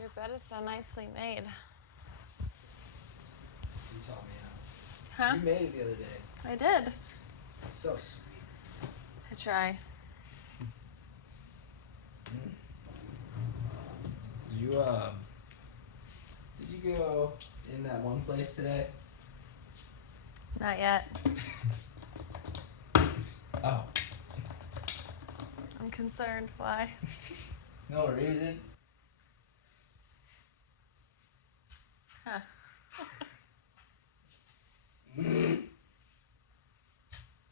Your bed is so nicely made. You taught me how. Huh? You made it the other day. I did. So sweet. I try. Did you go in that one place today? Not yet. Oh. I'm concerned. Why? No reason. Huh. They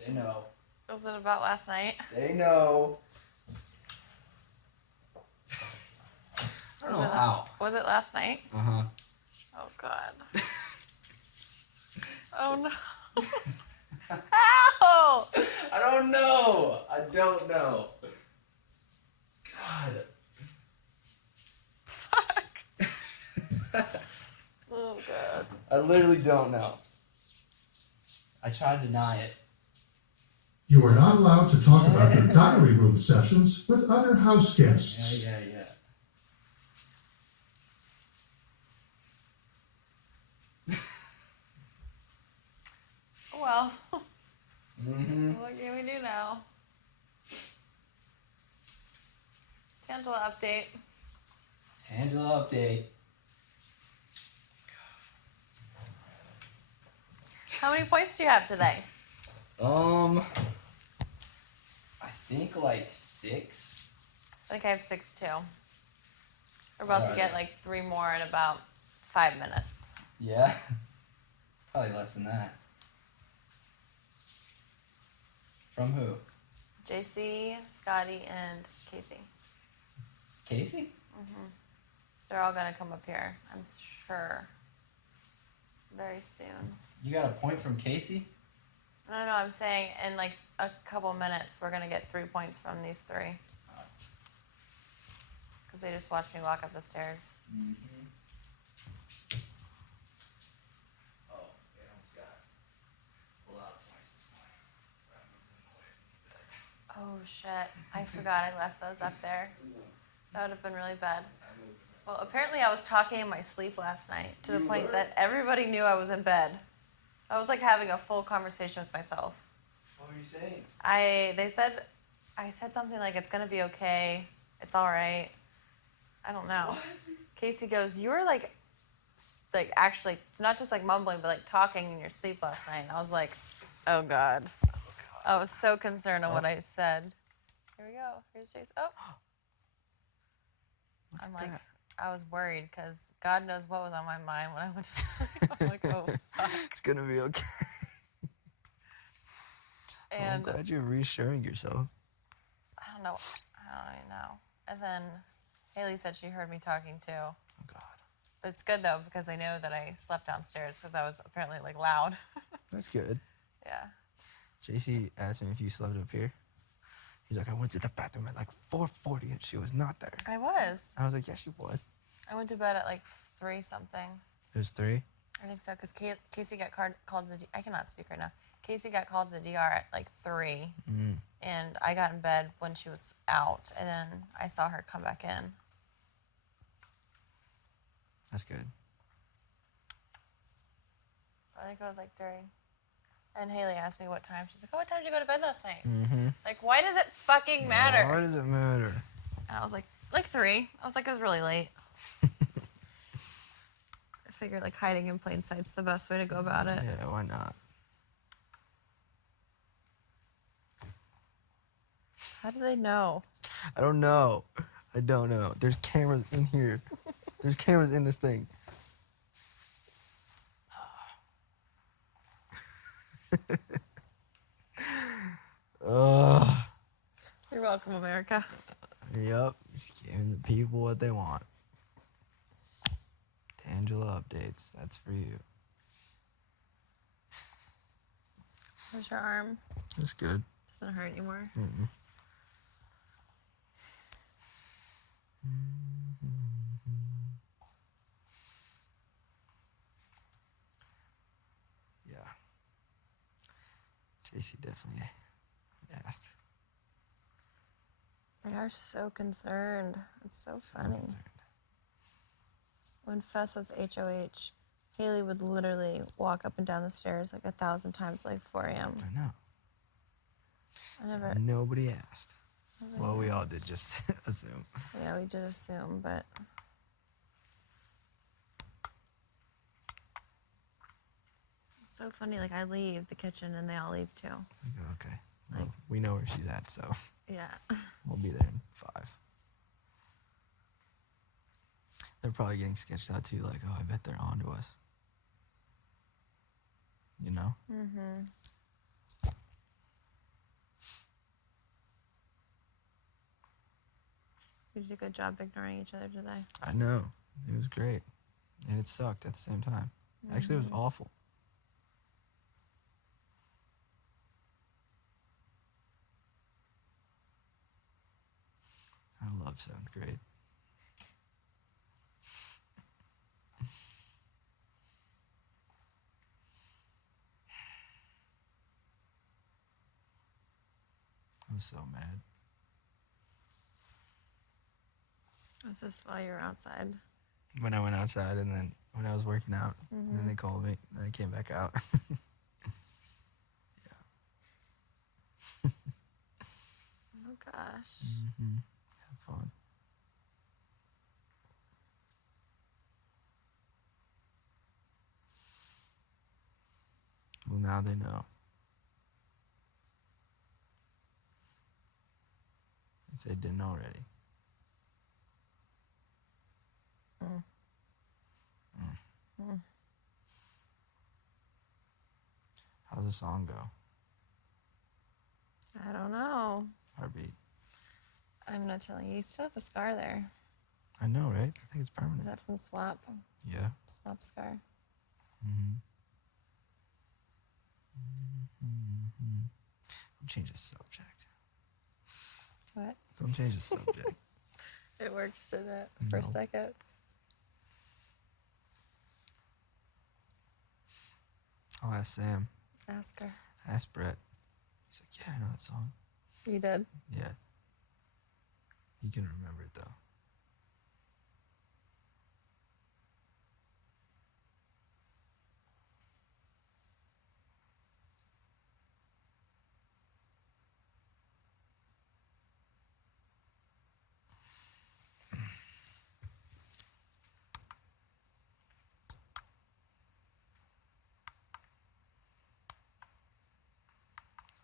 know. Was it about last night? They know. I don't know how. Was it last night? Uh-huh. Oh, God. Oh, no. Ow! I don't know. I don't know. God. Fuck. Oh, God. I literally don't know. I try to deny it. You are not allowed to talk about your diary room sessions with other house guests. Yeah. Well, Mm-hmm. what can we do now? Tangela update. Tangela update. How many points do you have today? I think like 6. I think I have 6 too. We're about to get like 3 more in about 5 minutes. Yeah. Probably less than that. From who? JC, Scotty, and Casey. Casey? They're all gonna come up here, I'm sure. Very soon. You got a point from Casey? No, I'm saying in like a couple minutes we're gonna get 3 points from these 3. Because they just watched me walk up the stairs. Mm-hmm. Oh, they almost got a lot of points this morning. But I moved them away from the bed. Oh shit, I forgot I left those up there. That would have been really bad. Well, apparently I was talking in my sleep last night to the point that everybody knew I was in bed. I was like having a full conversation with myself. What were you saying? I said something like, it's gonna be okay, it's all right. I don't know. What? Casey goes, you were like actually not just like mumbling, but like talking in your sleep last night. And I was like, oh God. I was so concerned on what I said. Here we go. Here's Jason. Oh. I'm like, I was worried because God knows what was on my mind when I went to sleep. I'm like, oh fuck. It's gonna be okay. And I'm glad you're reassuring yourself. I don't know. I don't even know. And then Haley said she heard me talking too. Oh God. But it's good though because I know that I slept downstairs because I was apparently like loud. That's good. Yeah. JC asked me if you slept up here. He's like, I went to the bathroom at like 4:40 and she was not there. I was. I was like, yeah, she was. I went to bed at like 3 something. It was 3? I think so because Casey got called to the I cannot speak right now. Casey got called to the DR at like 3. And I got in bed when she was out, and then I saw her come back in. That's good. I think it was like 3. And Haley asked me what time. She's like, oh, what time did you go to bed last night? Like, why does it fucking matter? Why does it matter? And I was like 3. I was like, it was really late. I figured like hiding in plain sight's the best way to go about it. Yeah, why not? How do they know? I don't know. I don't know. There's cameras in here. There's cameras in this thing. You're welcome, America. Yep. Just giving the people what they want. Tangela updates. That's for you. How's your arm? That's good. Doesn't hurt anymore. Yeah. JC definitely asked. They are so concerned. It's so funny. When Fess was HOH, Haley would literally walk up and down the stairs like 1,000 times like 4 a.m. I know. I never. Nobody asked. nobody Well, we all asked. did just assume. Yeah, we did assume, but. It's so funny. Like, I leave the kitchen and they all leave too. We go, okay. Well, Like- we know where she's at, so Yeah. we'll be there in 5. They're probably getting sketched out too, like, oh, I bet they're on to us. You know? Mm-hmm. We did a good job ignoring each other today. I know. It was great. And it sucked at the same time. Actually, it was awful. I love 7th grade. I was so mad. Was this while you were outside? When I went outside and then when I was working out, and then they called me, and then I came back out. Oh gosh. Mm-hmm. Have fun. Well, now they know. If they didn't already. Mm. Mm. Mm. How's the song go? I don't know. Heartbeat. I'm not telling you. You still have a scar there. I know, right? I think it's Is permanent. that from slap? Yeah. Slap scar. Mm-hmm. Mm-hmm. Don't change the subject. What? Don't change the subject. It worked, didn't it? For a No. second. I'll ask Sam. Ask her. Ask Brett. He's like, yeah, I know that song. You did. Yeah. He can remember it though.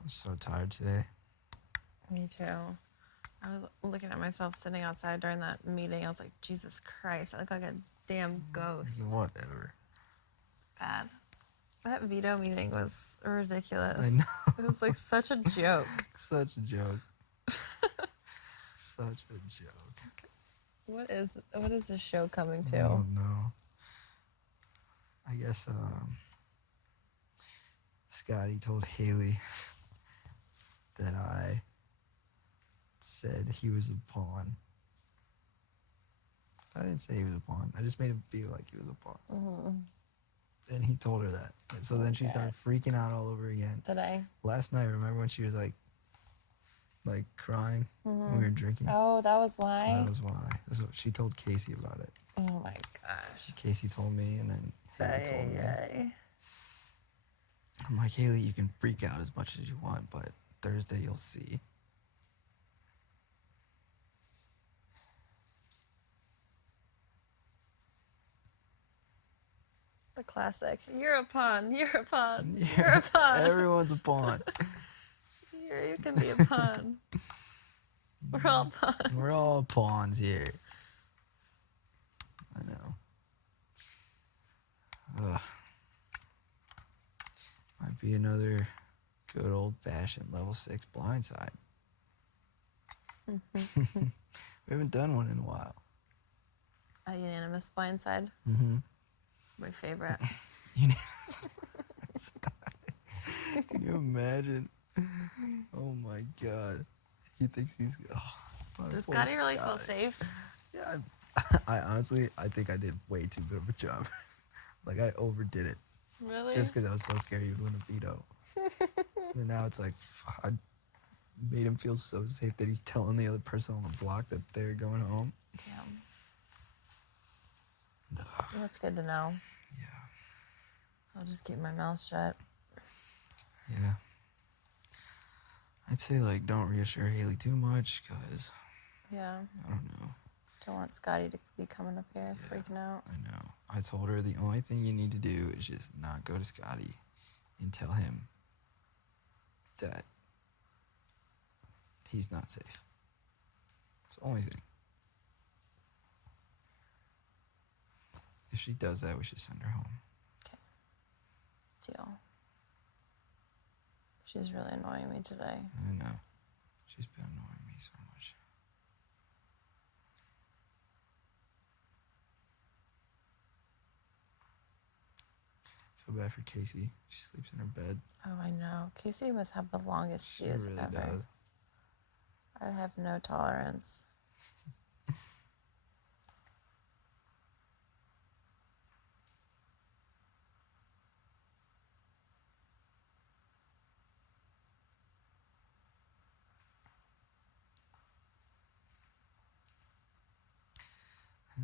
I'm so tired today. Me too. I was looking at myself sitting outside during that meeting. I was like, Jesus Christ, I look like a damn ghost. Whatever. Bad. That veto meeting was ridiculous. I know. It was like such a joke. Such a joke. Such a joke. What is this show coming to? Oh no. I guess Scotty told Haley that I said he was a pawn. I didn't say he was a pawn. I just made him feel like he was a pawn. Mm-hmm. And he told her that. And so then she started freaking out all over again. Today. Last night, remember when she was like crying when we were drinking? Oh, that was why? That was why. That's what she told Casey about it. Oh my gosh. Casey told me, and then Haley told me. Ay. I'm like, Haley, you can freak out as much as you want, but Thursday you'll see. The classic. You're a pawn. You're a pawn. You're a pawn. Everyone's a pawn. You can be a pawn. We're all pawns. We're all pawns here. I know. Ugh. Might be another good old-fashioned level 6 blindside. We haven't done one in a while. A unanimous blindside. Mm-hmm. My favorite. Can you imagine? Oh my God. He thinks he's. Oh, my Does poor Scotty really feel Scotty. safe? Yeah, I honestly, I think I did way too good of a job. Like, I overdid it. Really? Just because I was so scared he would win the veto. And now it's like, made him feel so safe that he's telling the other person on the block that they're going home. Damn. That's good to know. Yeah. I'll just keep my mouth shut. Yeah. I'd say, like, don't reassure Haley too much, because, Yeah. I don't know. Don't want Scotty to be coming up here freaking out. I know. I told her the only thing you need to do is just not go to Scotty and tell him that he's not safe. It's the only thing. If she does that, we should send her home. Deal. She's really annoying me today. I know. She's been annoying me so much. Feel bad for Casey. She sleeps in her bed. Oh, I know. Casey must have the longest She fuse really ever. does. I have no tolerance.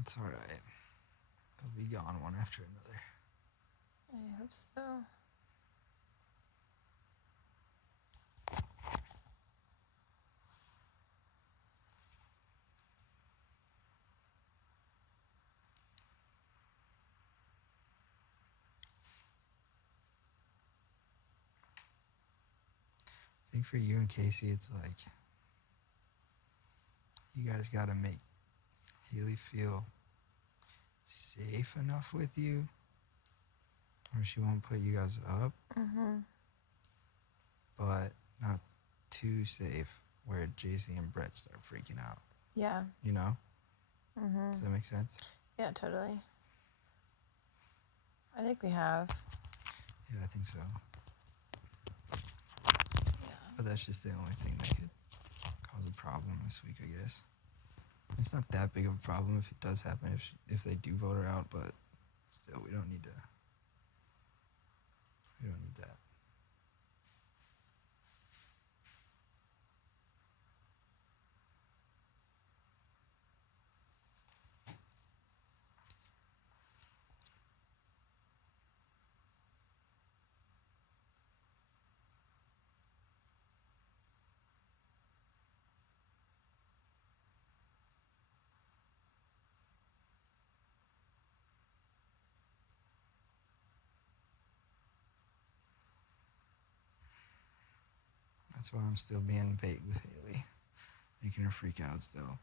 It's alright. They'll be gone one after another. I hope so. I think for you and Casey, it's like you guys gotta make Haley feel safe enough with you, or she won't put you guys up, but not too safe where JC and Brett start freaking out. Yeah. You know? Does that make sense? Yeah, totally. I think we have. Yeah, I think so. Yeah. But that's just the only thing that could cause a problem this week, I guess. It's not that big of a problem if it does happen, if they do vote her out, but still, we don't need that. That's why I'm still being vague with Haley, making her freak out still.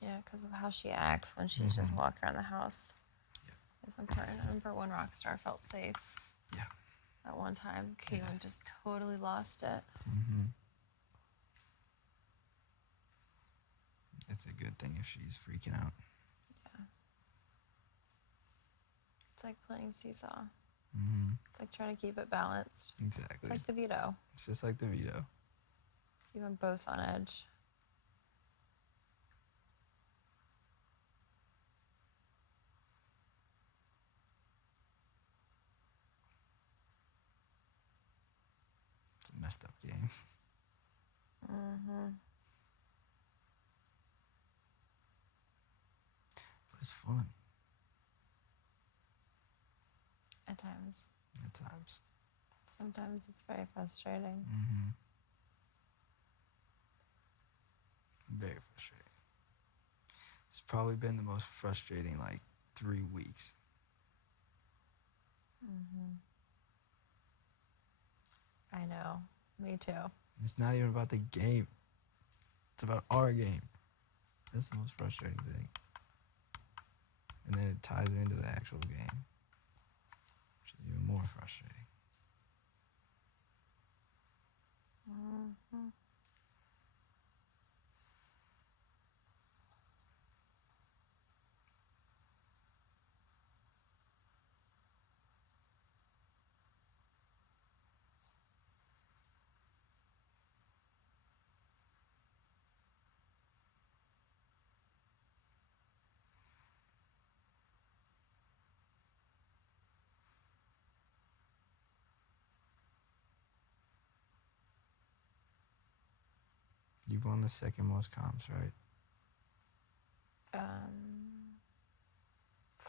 Yeah, because of how she acts when she's just walking around the house. Yeah. It's important. I remember when Rockstar felt safe. Yeah. At one time, Caitlin just totally lost it. It's a good thing if she's freaking out. Yeah. It's like playing seesaw. It's like trying to keep it balanced. Exactly. It's like the veto. It's just like the veto. Keep them both on edge. It's a messed up game. But it's fun. At times. At times. Sometimes it's very frustrating. Very frustrating. It's probably been the most frustrating, 3 weeks. I know. Me too. It's not even about the game. It's about our game. That's the most frustrating thing. And then it ties into the actual game, which is even more frustrating. You've won the second most comps, right?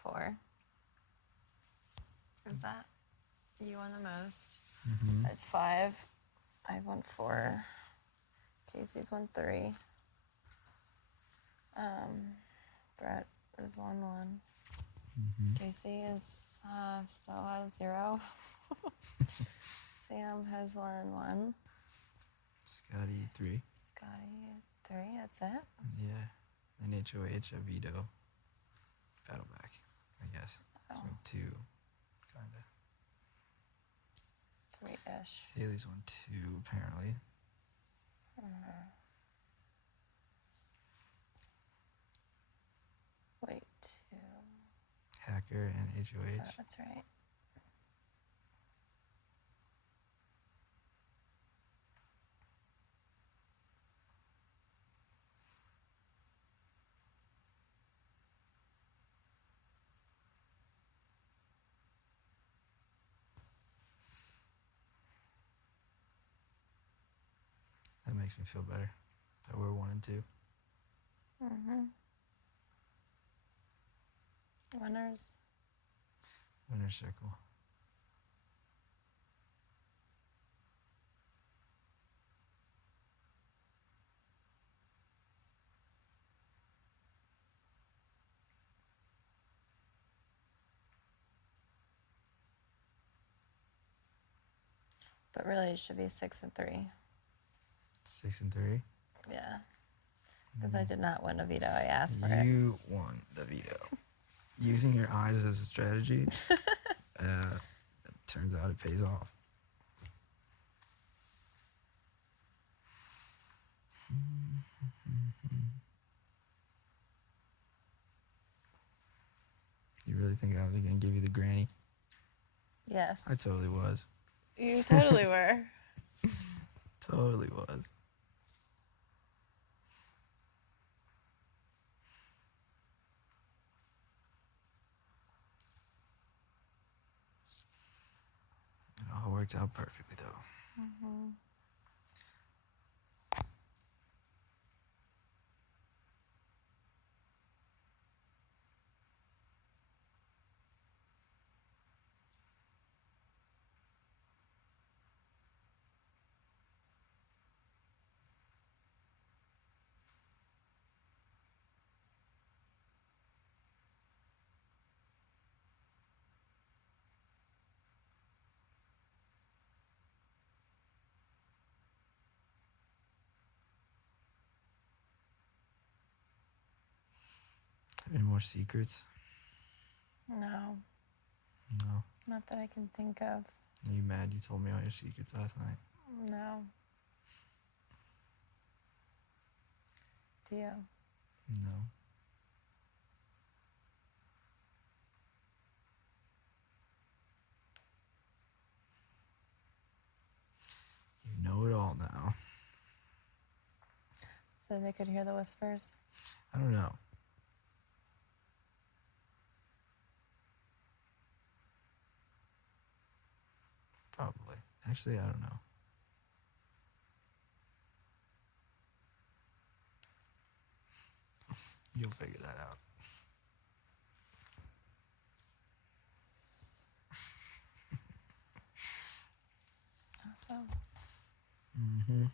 4. Is that? You won the most. Mm-hmm. That's 5. I've won 4. Casey's won 3. Brett is 1-1. Mm-hmm. JC is still at 0. Sam has 1-1. Scotty 3. Scotty 3. That's it. Yeah. Then HOH, a veto. Battle back, I guess. Oh. So 2, kinda. 3-ish. Haley's won 2, apparently. Wait, 2. Hacker and HOH. Oh, that's right. That makes me feel better. That we're 1 and 2. Mm-hmm. Winners. Winner's circle. But really, it should be 6 and 3. 6 and 3. Yeah. Because I did not win a veto. I asked for it. You won the veto. Using your eyes as a strategy, it turns out it pays off. You really think I was going to give you the granny? Yes. I totally was. You totally were. Totally was. It all worked out perfectly, though. Mm-hmm. Any more secrets? No, No. not that I can think of. Are you mad you told me all your secrets last night? No. Do you? No. You know it all now. So they could hear the whispers? I don't know. Probably. Actually, I don't know. You'll figure that out. Awesome. Mm-hmm.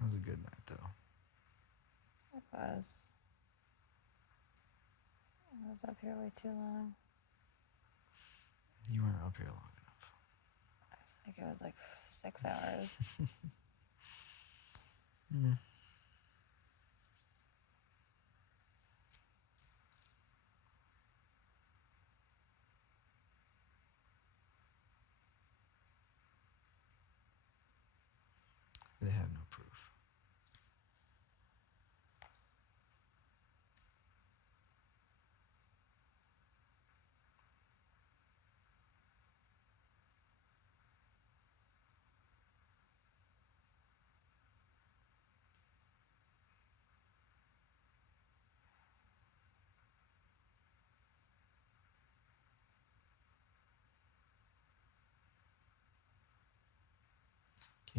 That was a good night, though. It was. I was up here way too long. You weren't up here long enough. I think it was like 6 hours. Mm. They have no proof.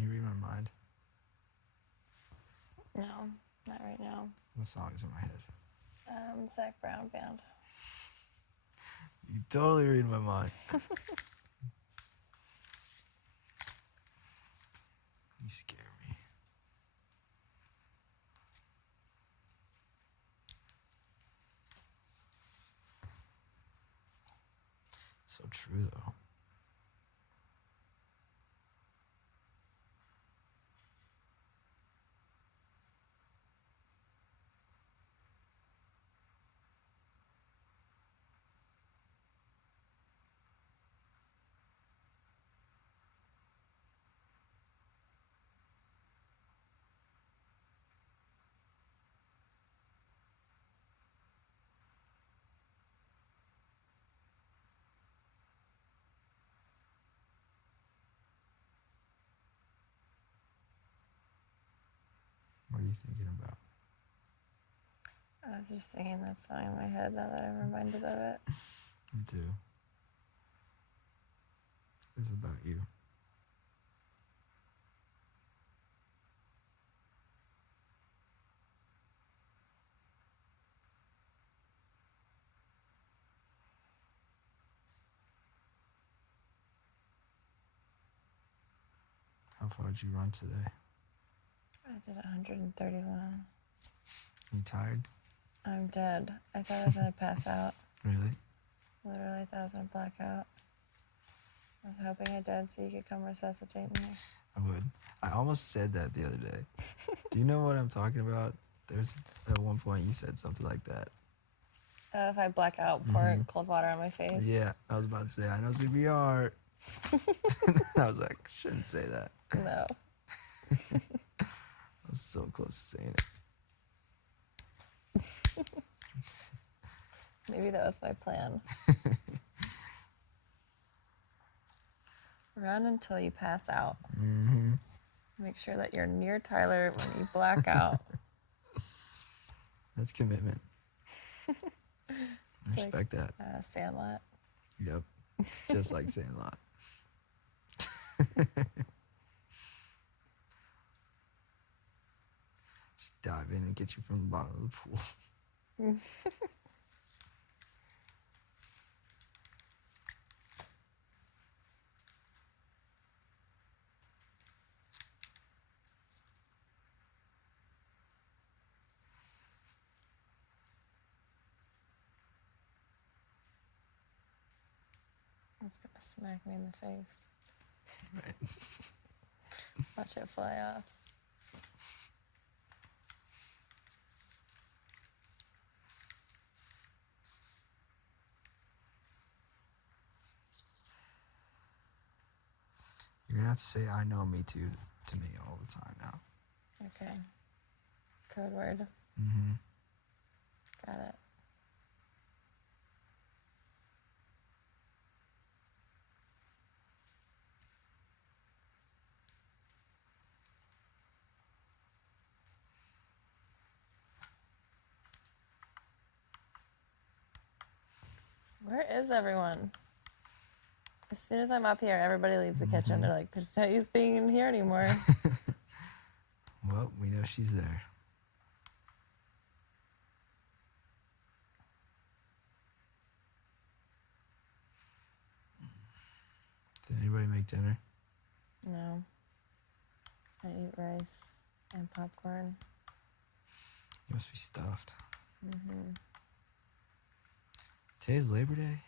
Can you read my mind? No, not right now. What song's in my head? Zach Brown Band. You totally read my mind. You scare me. So true, though. What are you thinking about? I was just singing that song in my head now that I'm reminded of it. Me too. It's about you. How far did you run today? I did 131. You tired? I'm dead. I thought I was gonna pass out. Really? Literally thought I was gonna black out. I was hoping I did so you could come resuscitate me. I would. I almost said that the other day. Do you know what I'm talking about? There's at one point you said something like that. Oh, if I black out, pour cold water on my face. Yeah, I was about to say, I know CPR. I was like, shouldn't say that. No. I was so close to saying it. Maybe that was my plan. Run until you pass out. Mm-hmm. Make sure that you're near Tyler when you black out. That's commitment. I It's respect that. Sandlot. Yep. It's just like Sandlot. Just dive in and get you from the bottom of the pool. It's gonna smack me in the face. Right. Watch it fly off. You're gonna have to say "I know me too" to me all the time now. Okay. Code word. Mm-hmm. Got it. Where is everyone? As soon as I'm up here, everybody leaves the kitchen. They're like, there's no use being in here anymore. Well, we know she's there. Did anybody make dinner? No. I ate rice and popcorn. You must be stuffed. Mm-hmm. Today's Labor Day.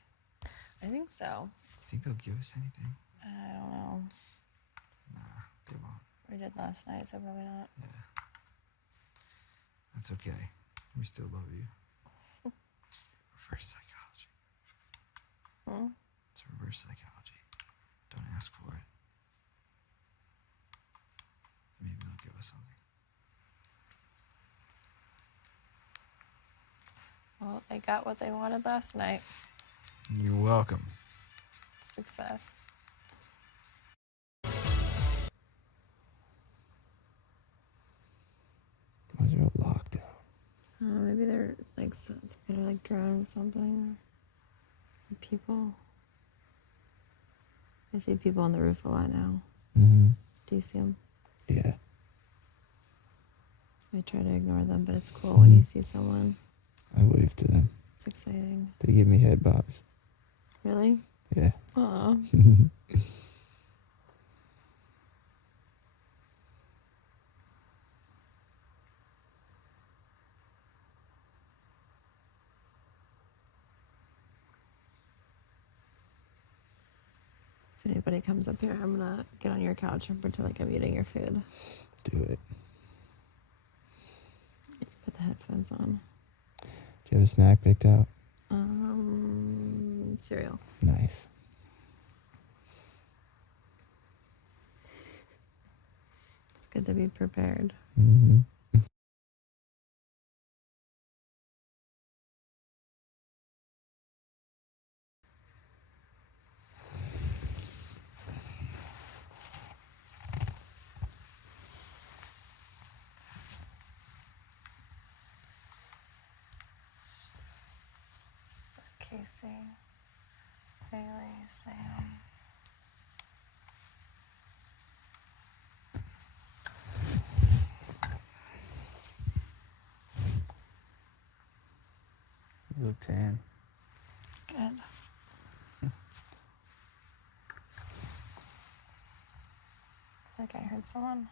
I think so. You think they'll give us anything? I don't know. Nah, they won't. We did last night, so probably not. Yeah. That's okay. We still love you. Reverse psychology. Hmm? It's reverse psychology. Don't ask for it. Maybe they'll give us something. Well, they got what they wanted last night. You're welcome. Success. Why is there a lockdown? Maybe they're like some kind of like drone something. Or people. I see people on the roof a lot now. Mm-hmm. Do you see them? Yeah. I try to ignore them, but it's cool when you see someone. I wave to them. It's exciting. They give me head bobs. Really? Yeah. Aw. If anybody comes up here, I'm gonna get on your couch and pretend like I'm eating your food. Do it. Put the headphones on. Do you have a snack picked out? Cereal. Nice. It's good to be prepared. Mm-hmm. Is that Casey? Bailey, Sam. You look tan. Good. I think I heard someone.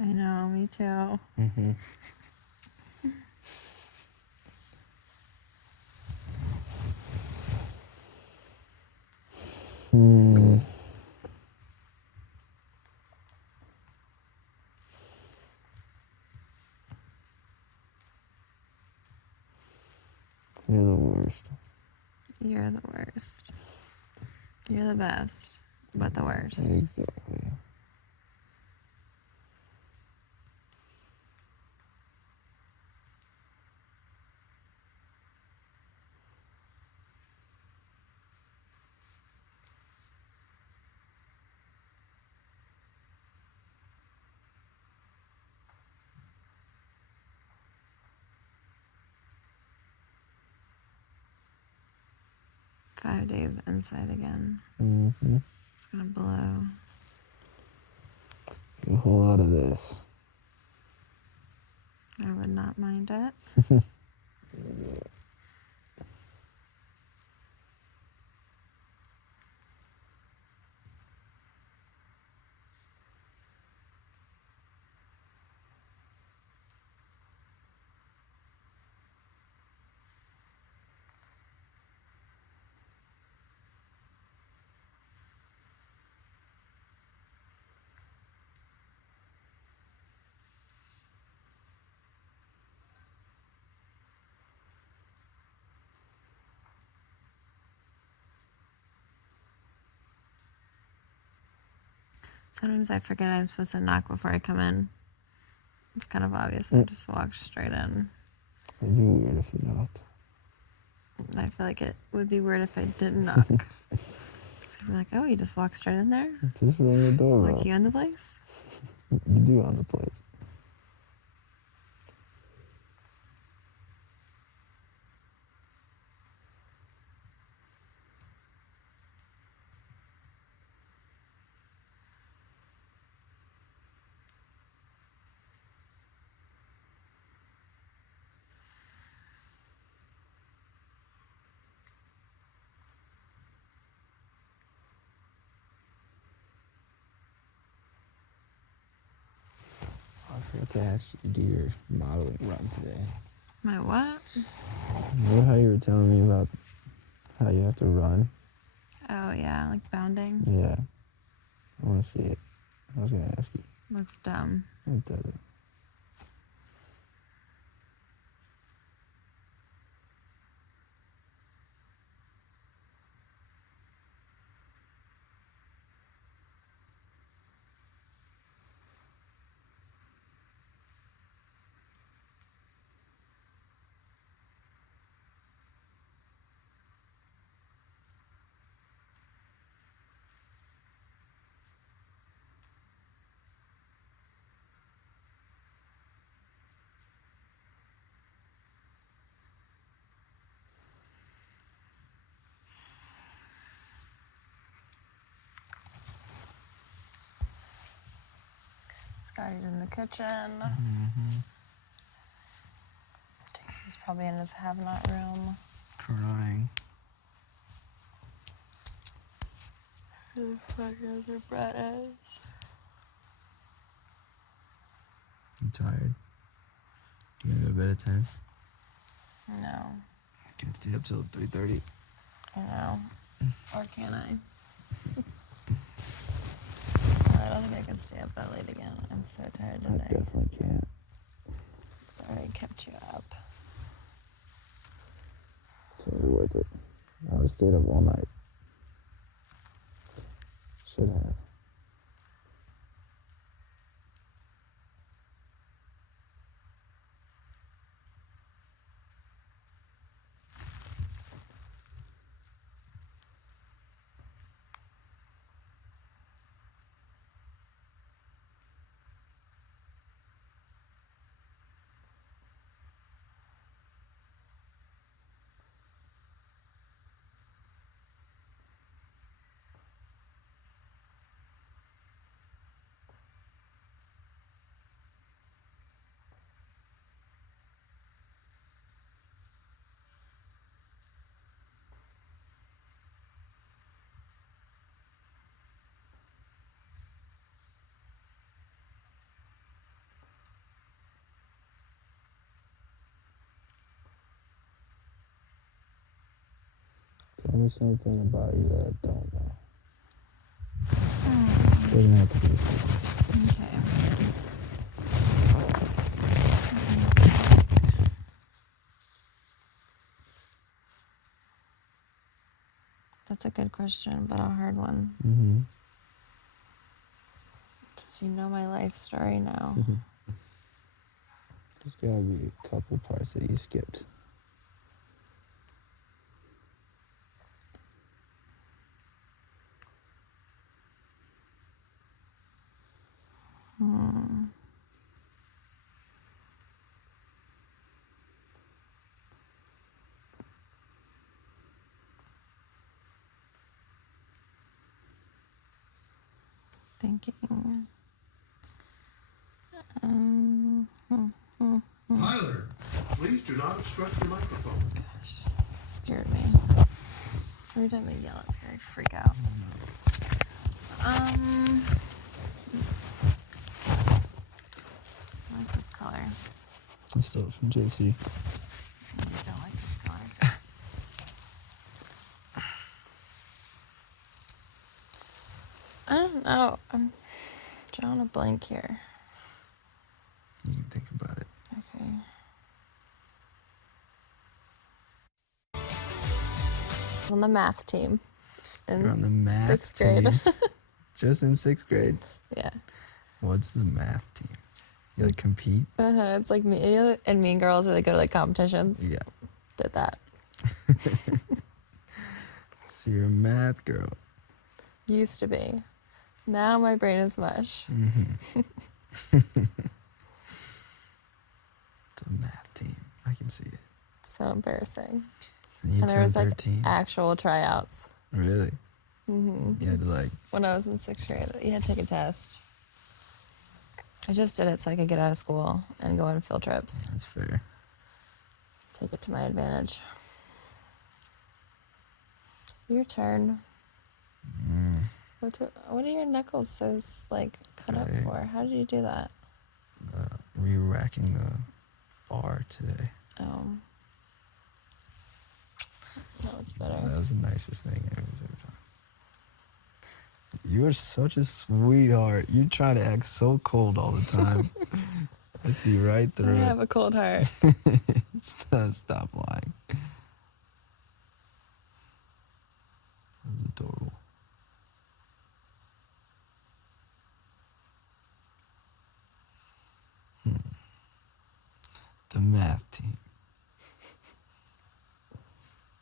I know, me too. Mm-hmm. Hmm. You're the worst. You're the worst. You're the best, but the worst. Exactly. Five days inside again. Mm-hmm. It's gonna blow. A whole lot of this. I would not mind it. Sometimes I forget I'm supposed to knock before I come in. It's kind of obvious. I just walked straight in. It'd be weird if you knocked. I feel like it would be weird if I didn't knock. I'd be like, oh, you just walked straight in there? Just ring the doorbell. Like you in the place? You do own the place. I forgot to ask you, do your modeling run today. My what? Remember how you were telling me about how you have to run? Oh, yeah, like bounding. Yeah. I want to see it. I was going to ask you. Looks dumb. It doesn't. Scotty's in the kitchen. Mm-hmm. Dixie's probably in his have-not room. Crying. Who the fuck is your Brett is? You tired? You gonna go to bed at 10? No, Can't stay up till 3:30. I know. Or can I? I don't think I can stay up that late again. I'm so tired I today. definitely can't. Sorry I kept you up. Totally worth it. I would have stayed up all night. Should have. Tell me something about you that I don't know. Doesn't have to be a secret. Okay. That's a good question, but a hard one. Mm-hmm. Since you know my life story now. There's gotta be a couple parts that you skipped. Thinking. Tyler, please do not obstruct your microphone. Scared me. Every time they yell up here, I freak out. I like this color. I stole it from JC. You don't like this color. I don't know. I'm drawing a blank here. You can think about it. Okay. I was on the math team. In You're on the math 6th grade. team. Just in 6th grade. Yeah. What's the math team? You like compete? It's like me and Mean Girls where they go to like competitions. Yeah. Did that. So you're a math girl. Used to be. Now my brain is mush. Mm-hmm. The math team. I can see it. So embarrassing. And you And there was turned like 13. actual tryouts. Really? Hmm. You had to like, When I was in 6th grade, you had to take a test. I just did it so I could get out of school and go on field trips. that's fair. Take it to my advantage. Your turn. What are your knuckles so like cut up Okay. for? How did you do that? Re-racking the bar today. Oh. No, it's better. That was the nicest thing anyone's ever done. You are such a sweetheart. You try to act so cold all the time. I see right I through it. have a cold heart. Stop lying. That was adorable. The math team.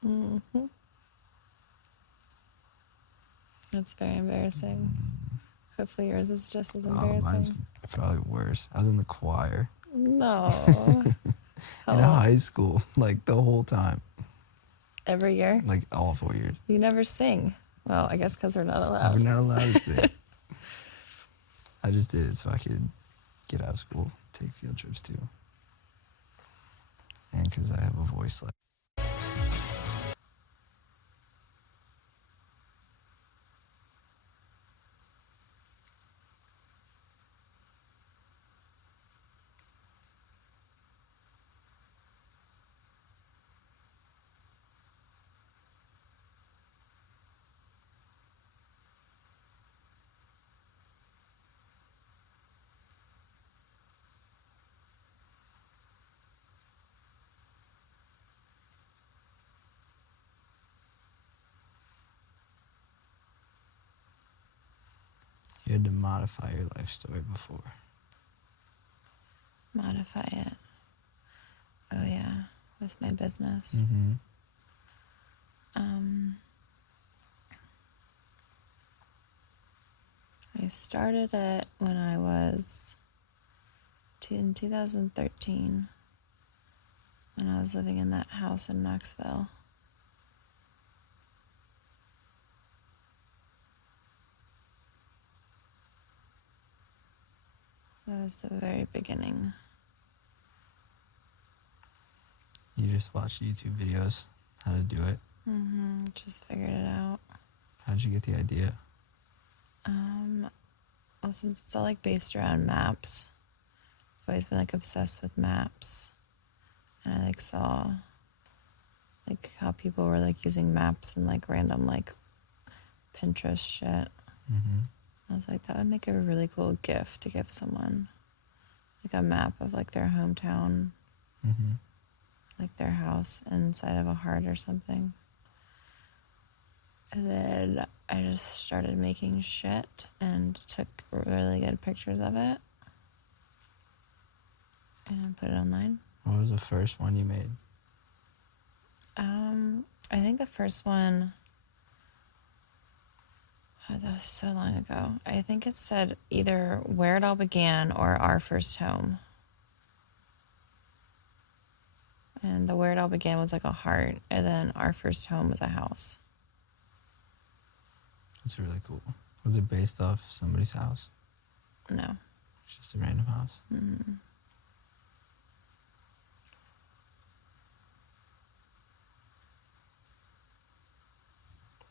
Hmm. That's very embarrassing. Hopefully yours is just as Oh, embarrassing. mine's probably worse. I was in the choir No. in high school, like the whole time, Every year? like all 4 years. You never sing. Well, I guess because we're not We're allowed. not allowed to sing. I just did it so I could get out of school, take field trips too. And because I have a voice like. You had to modify your life story before. Modify it. Oh yeah, with my business. Mm-hmm. I started it when I was in 2013, when I was living in that house in Knoxville. That was the very beginning. You just watched YouTube videos, how to do it. Just figured it out. How'd you get the idea? Well, since it's all like based around maps, I've always been like obsessed with maps. And I like saw like how people were like using maps and like random like Pinterest shit. Mm-hmm. I was like, that would make a really cool gift to give someone. Like a map of like their hometown, Mm-hmm. like their house inside of a heart or something. And then I just started making shit and took really good pictures of it and put it online. What was the first one you made? I think the first one, oh, that was so long ago. I think it said either Where It All Began or Our First Home. And the Where It All Began was like a heart, and then Our First Home was a house. That's really cool. Was it based off somebody's house? No. It's just a random house? Mm-hmm.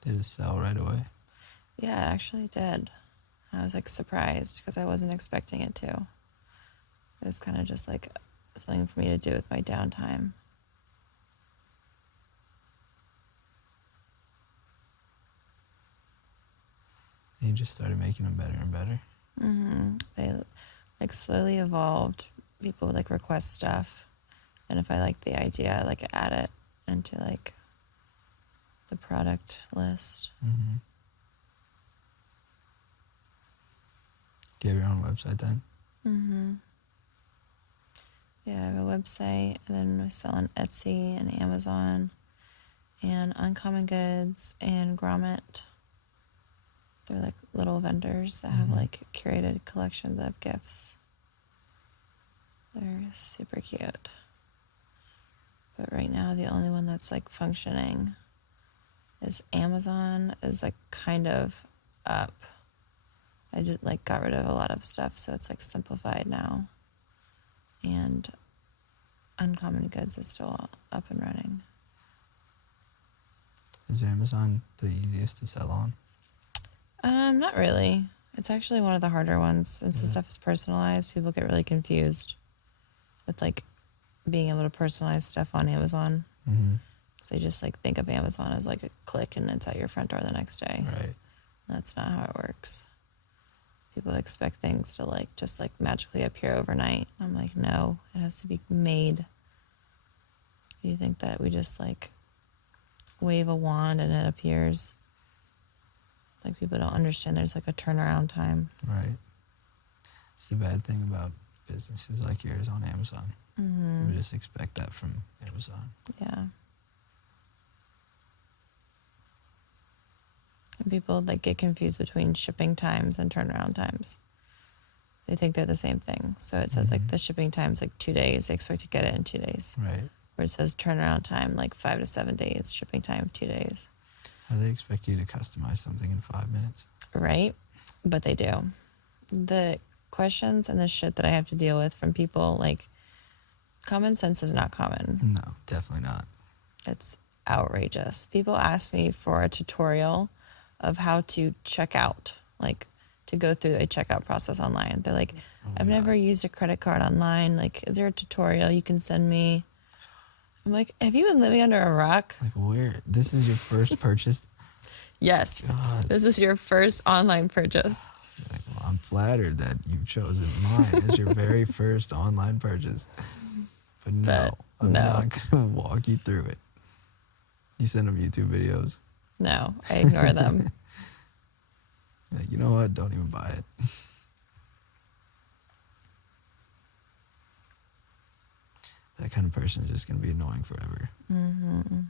Did it sell right away? Yeah, it actually did. I was like surprised because I wasn't expecting it to. It was kind of just like something for me to do with my downtime. And you just started making them better and better? They like slowly evolved. People would like request stuff. And if I liked the idea, I like add it into like the product list. Mm-hmm. Do you have your own website then? Yeah, I have a website, and then I sell on Etsy and Amazon and Uncommon Goods and Grommet. They're like little vendors that have like curated collections of gifts. They're super cute. But right now, the only one that's like functioning is Amazon is like kind of up. I just like got rid of a lot of stuff, so it's like simplified now. And Uncommon Goods is still up and running. Is Amazon the easiest to sell on? Not really. It's actually one of the harder ones. Since the stuff is personalized, people get really confused with like being able to personalize stuff on Amazon. Mm-hmm. So they just like think of Amazon as like a click and it's at your front door the next day. Right. That's not how it works. People expect things to like just like magically appear overnight. I'm like, no, it has to be made. You think that we just like wave a wand and it appears? Like people don't understand there's like a turnaround time. Right. It's the bad thing about businesses like yours on Amazon. Mm-hmm. We just expect that from Amazon. Yeah. And people like get confused between shipping times and turnaround times. They think they're the same thing. So it says like the shipping time's like 2 days. They expect to get it in 2 days. Right. Where it says turnaround time like 5 to 7 days. Shipping time 2 days. How they expect you to customize something in 5 minutes? Right? But they do. The questions and the shit that I have to deal with from people, like, common sense is not common. No, definitely not. It's outrageous. People ask me for a tutorial of how to check out, like to go through a checkout process online. They're like, I've never used a credit card online. Like, is there a tutorial you can send me? I'm like, have you been living under a rock? Like, where? This is your first purchase? Yes. God. This is your first online purchase. Like, well, I'm flattered that you've chosen mine as your very first online purchase. But no, I'm not going to walk you through it. You send them YouTube videos. No, I ignore them. Like, you know what? Don't even buy it. That kind of person is just going to be annoying forever. Mm-hmm.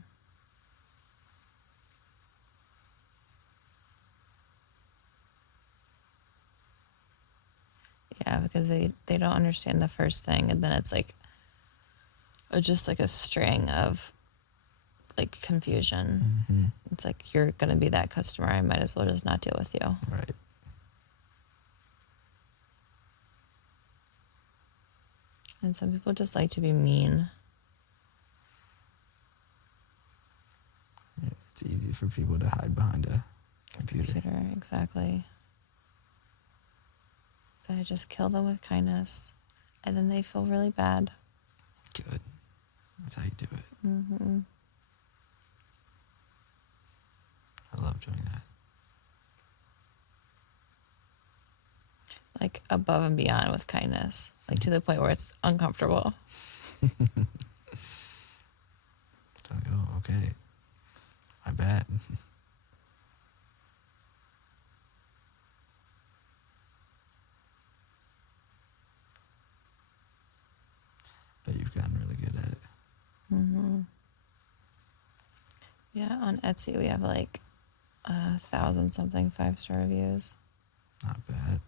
Yeah, because they don't understand the first thing, and then it's like just like a string of like confusion. Mm-hmm. It's like, you're gonna be that customer, I might as well just not deal with you. Right. And some people just like to be mean. It's easy for people to hide behind a computer. Exactly. But I just kill them with kindness, and then they feel really bad. Good. That's how you do it. Mm-hmm. I love doing that. Like, above and beyond with kindness, like to the point where it's uncomfortable. It's like, oh, okay. My bad. But you've gotten really good at it. Mm-hmm. Yeah, on Etsy we have like 1,000-something 5-star reviews. Not bad.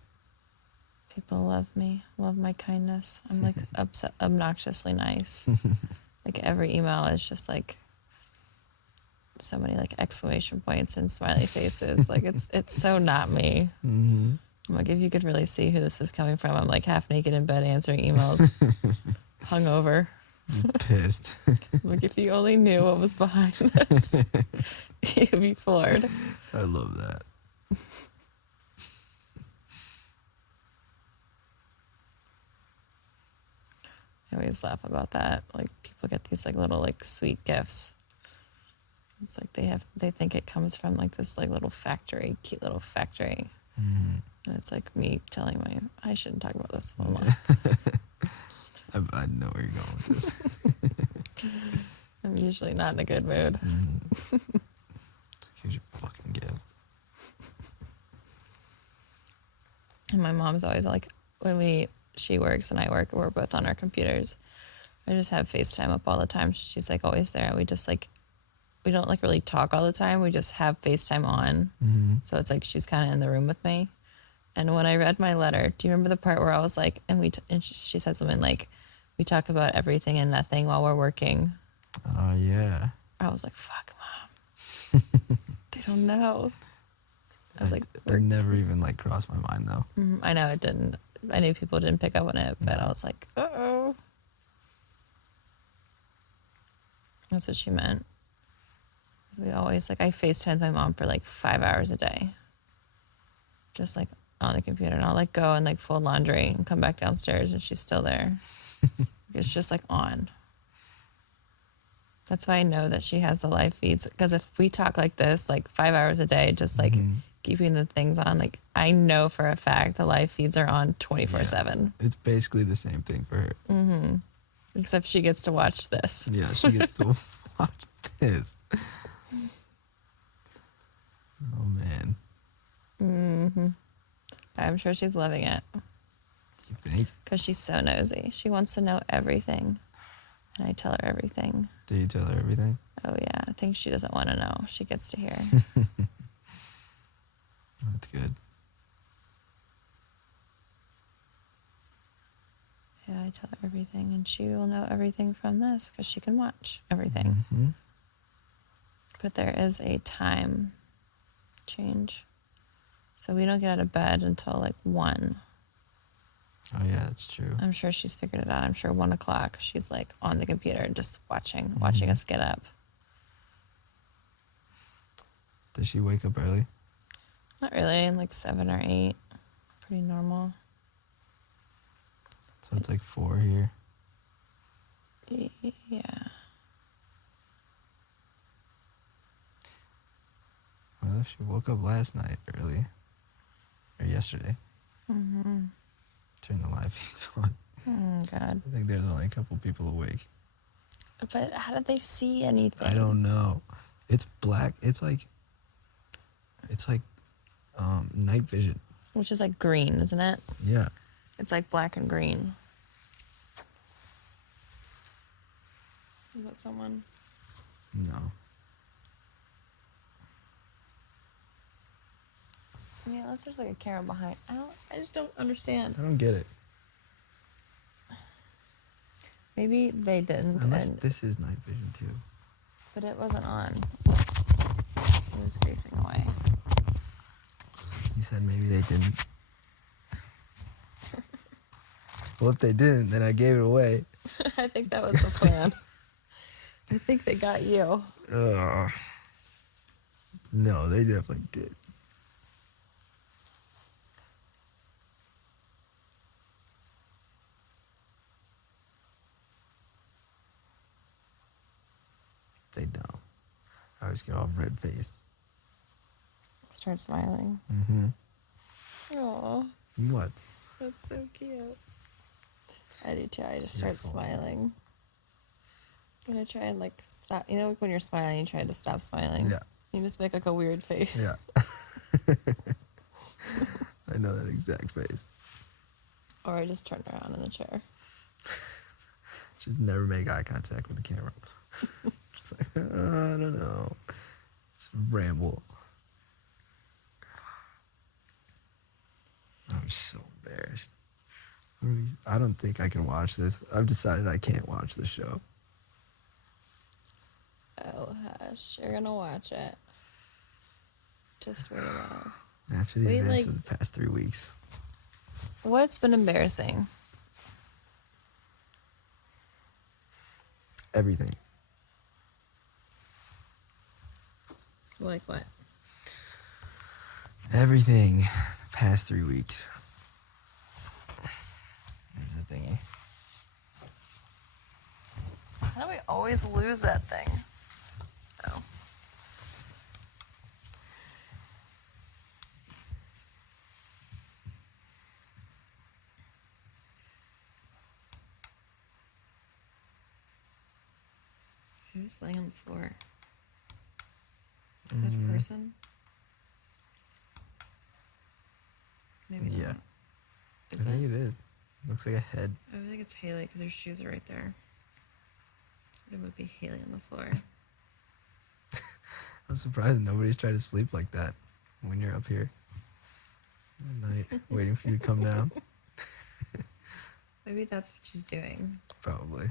People love me, love my kindness. I'm like obnoxiously nice. Like, every email is just like so many like exclamation points and smiley faces. Like, it's so not me. Mm-hmm. I'm like, if you could really see who this is coming from, I'm like half naked in bed answering emails, hungover. Pissed. Like, if you only knew what was behind this, you'd be floored. I love that. I always laugh about that. Like, people get these like little like sweet gifts. It's like they think it comes from like this like little factory, cute little factory. Mm. And it's like me telling I shouldn't talk about this. Hold on. I know where you're going with this. I'm usually not in a good mood. Mm. Here's your fucking gift. And my mom's always like, when she works and I work, we're both on our computers. I just have FaceTime up all the time. She's like always there. We just like, we don't like really talk all the time. We just have FaceTime on. Mm-hmm. So it's like she's kind of in the room with me. And when I read my letter, do you remember the part where I was like, and she said something like, we talk about everything and nothing while we're working. Oh, yeah. I was like, fuck, Mom. They don't know. I was like, That never even like crossed my mind though. I know it didn't. I knew people didn't pick up on it, but I was like, uh-oh. That's what she meant. We always, like, I FaceTime my mom for like 5 hours a day. Just like on the computer, and I'll like go and like fold laundry and come back downstairs and she's still there. It's just like on. That's why I know that she has the live feeds, because if we talk like this, like 5 hours a day, just like keeping the things on, like I know for a fact the live feeds are on 24/7. It's basically the same thing for her. Mm-hmm. Except she gets to watch this. Yeah, she gets to watch this. Oh, man. Mm-hmm. I'm sure she's loving it. You think? Because she's so nosy. She wants to know everything. And I tell her everything. Do you tell her everything? Oh, yeah. Things she doesn't want to know, she gets to hear. That's good. Yeah, I tell her everything. And she will know everything from this because she can watch everything. Mm-hmm. But there is a time change. So we don't get out of bed until like 1. Oh yeah, that's true. I'm sure she's figured it out. I'm sure 1 o'clock she's like on the computer just watching Mhm. us get up. Does she wake up early? Not really, like 7 or 8. Pretty normal. So it's like 4 here. Yeah. Well, she woke up last night early. Or yesterday. Mm-hmm. Turn the live feeds on. Oh, God. I think there's only a couple people awake. But how did they see anything? I don't know. It's black. It's like night vision. Which is like green, isn't it? Yeah. It's like black and green. Is that someone? No. Yeah, unless there's like a camera behind. I just don't understand. I don't get it. Maybe they didn't, Unless this is night vision too. but it wasn't on. It was facing away. You said maybe they didn't. Well, if they didn't, then I gave it away. I think that was the plan. I think they got you. No, they definitely did. They don't. I always get all red faced. Start smiling. Mm-hmm. Aw, What? that's so cute. I do too. I just It's your start fault. smiling. When I try and like stop, you know, like when you're smiling, you try to stop smiling. Yeah. You just make like a weird face. Yeah. I know that exact face. Or I just turn around in the chair. Just never make eye contact with the camera. Just like, I don't know. Just ramble. I'm so embarrassed. I don't think I can watch this. I've decided I can't watch the show. Oh hush, you're gonna watch it. Just wait a while. After the Wait, events like- of the past 3 weeks. What's been embarrassing? Everything. Like what? Everything. The past 3 weeks. There's the thingy. How do we always lose that thing? Oh. Who's laying on the floor? That Mhm. person? Maybe Yeah. not. I Is think it? it is. Looks like a head. I think it's Haley because her shoes are right there. It would be Haley on the floor. I'm surprised nobody's tried to sleep like that when you're up here at night, waiting for you to come down. Maybe that's what she's doing. Probably.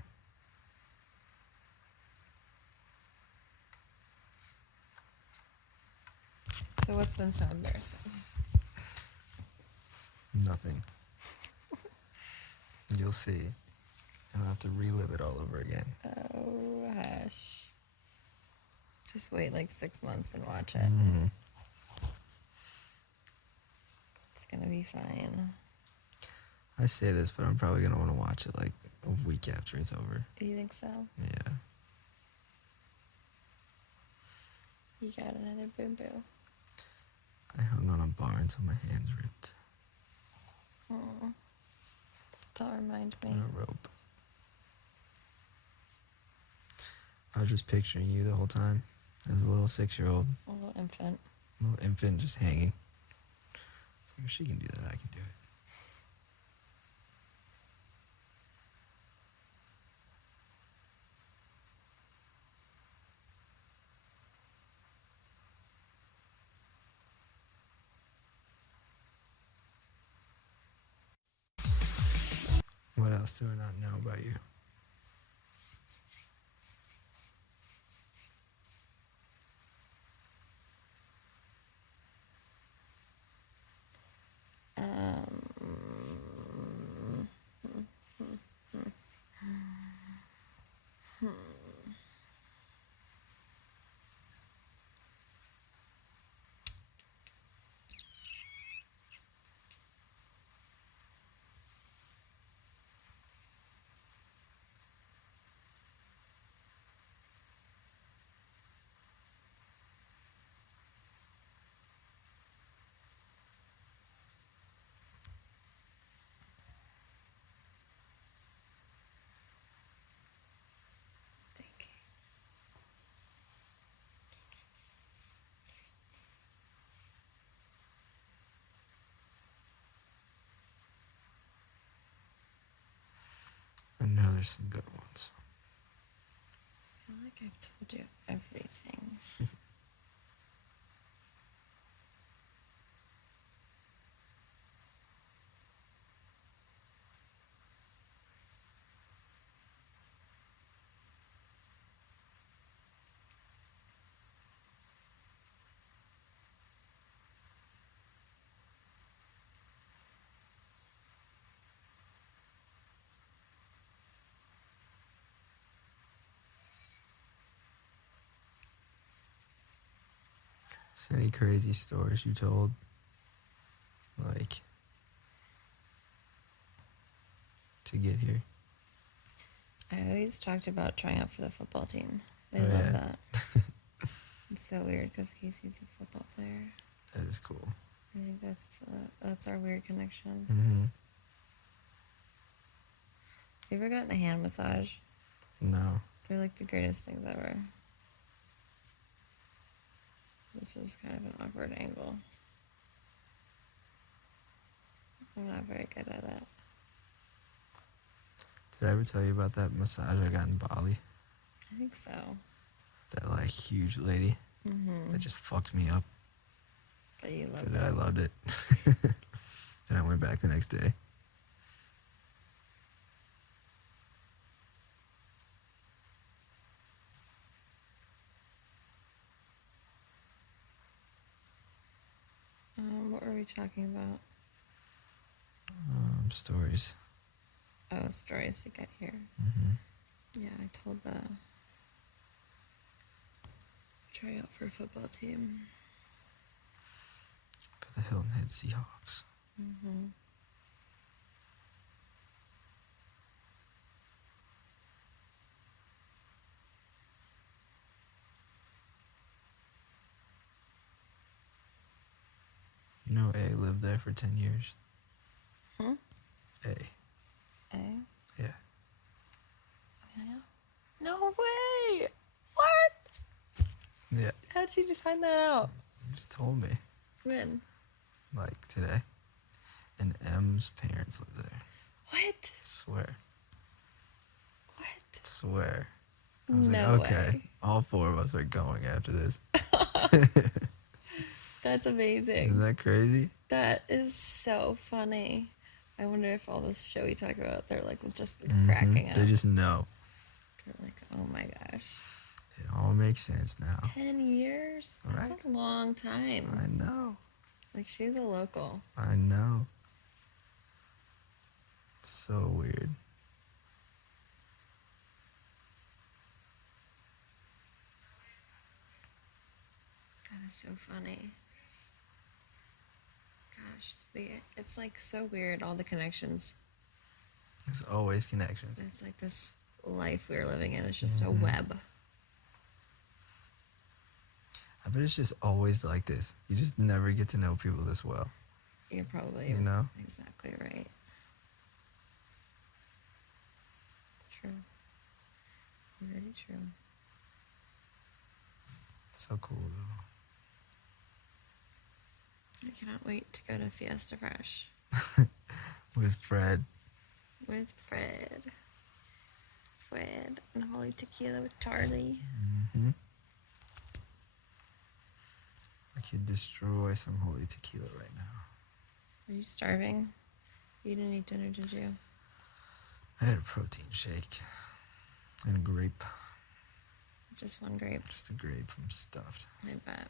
So what's been so embarrassing? Nothing. You'll see. I'll have to relive it all over again. Oh hush. Just wait like 6 months and watch it. Mhm. It's gonna be fine. I say this, but I'm probably gonna want to watch it like a week after it's over. You think so? Yeah. You got another boo boo. I hung on a bar until my hands ripped Oh. Don't remind me. on a rope. I was just picturing you the whole time as a little 6-year-old, A little infant. little infant just hanging. It's like, if she can do that, I can do it. What else do I not know about you? there's some good ones. I feel like I've told you everything. Is there any crazy stories you told? Like, to get here? I always talked about trying out for the football team. They Oh, love yeah. that. It's so weird because Casey's a football player. That is cool. I think that's our weird connection. Mm-hmm. You ever gotten a hand massage? No. They're like the greatest things ever. This is kind of an awkward angle. I'm not very good at it. Did I ever tell you about that massage I got in Bali? I think so. That, like, huge lady Mm-hmm. that just fucked me up. But you love But I it. loved it. And I went back the next day. What were we talking about? Stories. Oh, stories to get here. Mm-hmm. Yeah, I told the try out for a football team. For the Hilton Head Seahawks. Mm-hmm. You know A lived there for 10 years? Hmm? A. A? Yeah. Yeah. No way! What? Yeah. How'd you find that out? You just told me. When? Like, today. And M's parents live there. What? Swear. What? Swear. I was No like, okay. way. All four of us are going after this. That's amazing. Isn't that crazy? That is so funny. I wonder if all this show we talk about, they're like just Mhm. cracking up. They just know. They're like, oh my gosh. It all makes sense now. 10 years? That's Right. a long time. I know. Like, she's a local. I know. It's so weird. That is so funny. Gosh, it's like so weird, all the connections. There's always connections. It's like this life we're living in. It's just a web. I bet it's just always like this. You just never get to know people this well. You're probably You know? exactly right. True. Very true. It's so cool though. I cannot wait to go to Fiesta Fresh With Fred. with Fred. Fred and Holy Tequila with Charlie. Mm-hmm. I could destroy some holy tequila right now. Are you starving? You didn't eat dinner, did you? I had a protein shake and a grape. Just one grape. Just a grape from Stuffed. I bet.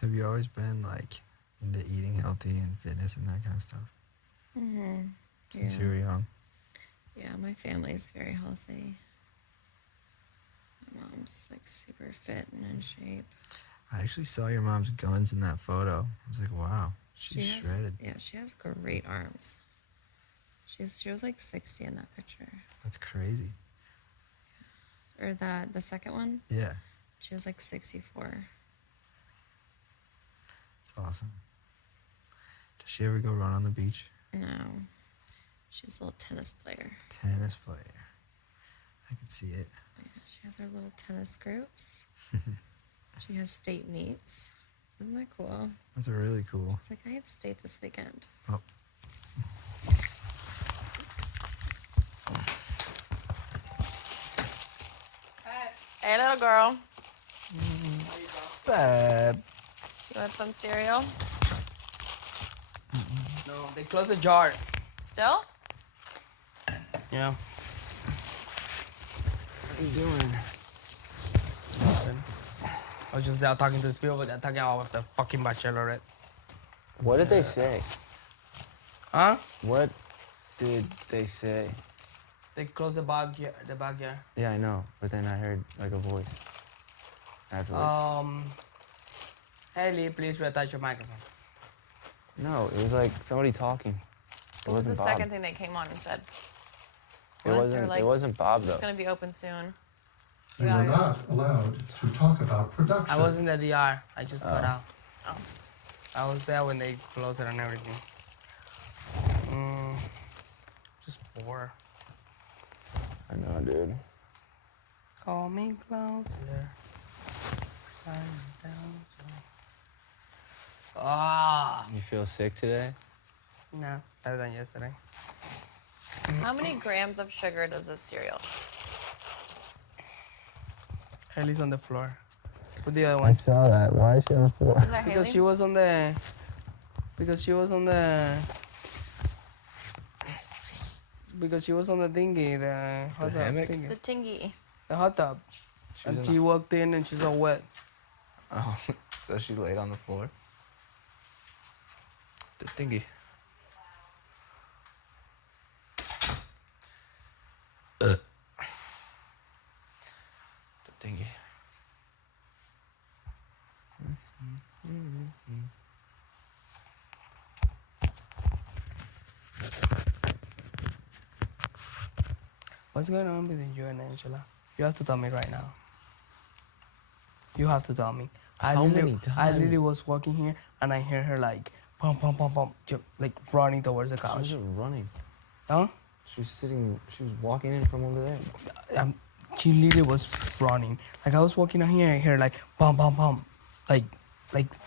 Have you always been like into eating healthy and fitness and that kind of stuff? Mm-hmm. Since Yeah. you were young? Yeah, my family's very healthy. My mom's like super fit and in shape. I actually saw your mom's guns in that photo. I was like, wow, she's She has- shredded. Yeah, she has great arms. She was like 60 in that picture. That's crazy. Or the second one, Yeah, she was like 64. it's awesome. Does she ever go run on the beach? No. She's a little tennis player. Tennis player. I can see it. Yeah, she has her little tennis groups. She has state meets. Isn't that cool? That's really cool. It's like, I have state this weekend. Oh. Hey, little girl. Bab. You want some cereal? No, they closed the jar. Still? Yeah. What are you doing? Nothing. I was just out talking to these people, but they're talking about the fucking bachelorette. What did they say? Huh? What did they say? They closed the backyard. The backyard. Yeah, I know. But then I heard like a voice afterwards. Haley, please reattach your microphone. No, it was like somebody talking. It What was the wasn't Bob. second thing they came on and said? It What? They wasn't. were like, It wasn't Bob It's though. going to be open soon. You were not allowed to talk about production. I was in the DR. I just got Oh. out. Oh. I was there when they closed it and everything. Just bored. I know, dude. Call me closer. I'm down so- Ah, You feel sick today? no, better than yesterday. How many grams of sugar does this cereal? Haley's on the floor. With the other one. saw that. Why is she on the floor? Is that Because Haley? she was on the. Because she was on the. Because she was on the thingy, the hot tub hammock? thingy. The tingy. The hot tub. She was And in she walked in and she's all wet. Oh, so she laid on the floor. The thingy. The thingy. What's going on between you and Angela? You have to tell me right now. You have to tell me. How many I times? literally was walking here and I hear her like pump, pump, pump, pump, like running towards the She couch. wasn't running. Huh? She was sitting. She was walking in from over there. She literally was running. Like I was walking out here, I hear like pump, pump, pump, like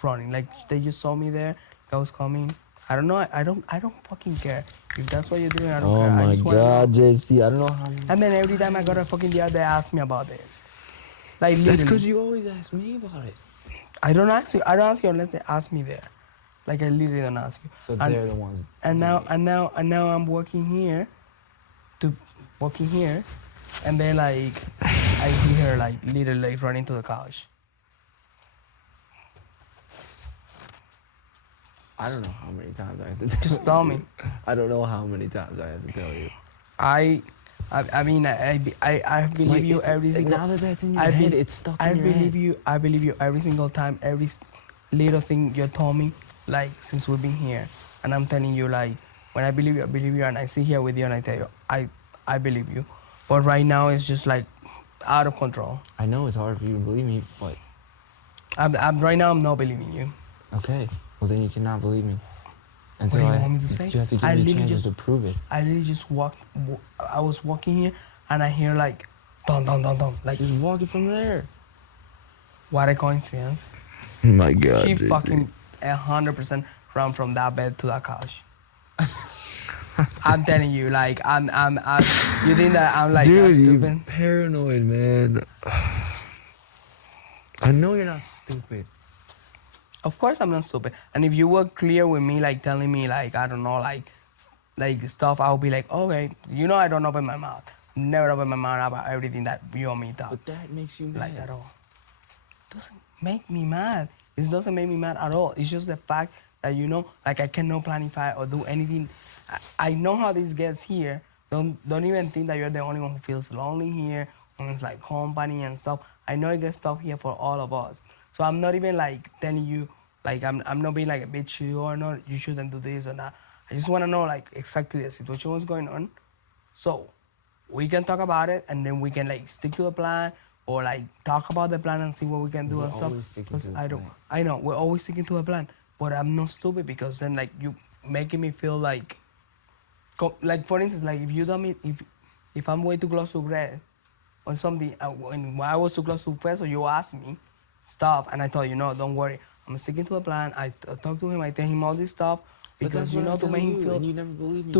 running. Like they just saw me there. Like I was coming. I don't know. I don't fucking care. If that's what you're doing, I don't care. I just wanna know. JC! I don't know how. And then every time I got a fucking DR, they ask me about this. Like That's literally. because you always ask me about it. I don't ask you. I don't ask you unless they ask me there. Like I literally don't ask you. So And- they're the ones. And now doing it. I'm walking here, and then like I hear her like literally like running to the couch. I don't know how many times I have to tell Just tell you. me. I don't know how many times I have to tell you. I mean I believe Like, you it's- every single. Now that that's in your I head, be- it's stuck I in your believe head. you. I believe you every single time. Every little thing you told me, like since we've been here, and I'm telling you like when I believe you, and I sit here with you and I tell you I believe you, but right now it's just like out of control. I know it's hard for you to believe me, but I'm right now I'm not believing you. okay. Well, then you cannot believe me. do Until you I, want me to say? you have to give I me literally chances just- to prove it. I literally just I was walking here and I hear like dun dun dun dun like She was walking from there. what a coincidence. Oh my god. She JC. fucking 100% ran from that bed to that couch. I'm telling you, like I'm you think that I'm like that Dude, stupid? you're paranoid, man. I know you're not stupid. Of course I'm not stupid. And if you were clear with me, like telling me like I don't know, like stuff, I'll be like, okay, you know I don't open my mouth. Never open my mouth about everything that you want me to talk But that makes you mad. like at all. Doesn't make me mad. It doesn't make me mad at all. It's just the fact that you know, like I cannot planify or do anything. I know how this gets here. Don't even think that you're the only one who feels lonely here. When it's like company and stuff. I know it gets tough here for all of us. So I'm not even like telling you, like I'm not being like a bitch to you or not. You shouldn't do this or that. I just want to know like exactly the situation what's going on, so we can talk about it and then we can like stick to the plan or like talk about the plan and see what we can do We're and stuff. always sticking 'Cause to the I don't. plan. I know we're always sticking to a plan, but I'm not stupid because then like you making me feel like, like for instance, like if you tell me if I'm way too close to Brett or something, when I was too close to Fez, or you asked me stuff and I told you no, don't worry, I'm sticking to a plan. I talk to him, I tell him all this stuff But because that's you what know I'm to make telling him you, feel and you never believe me.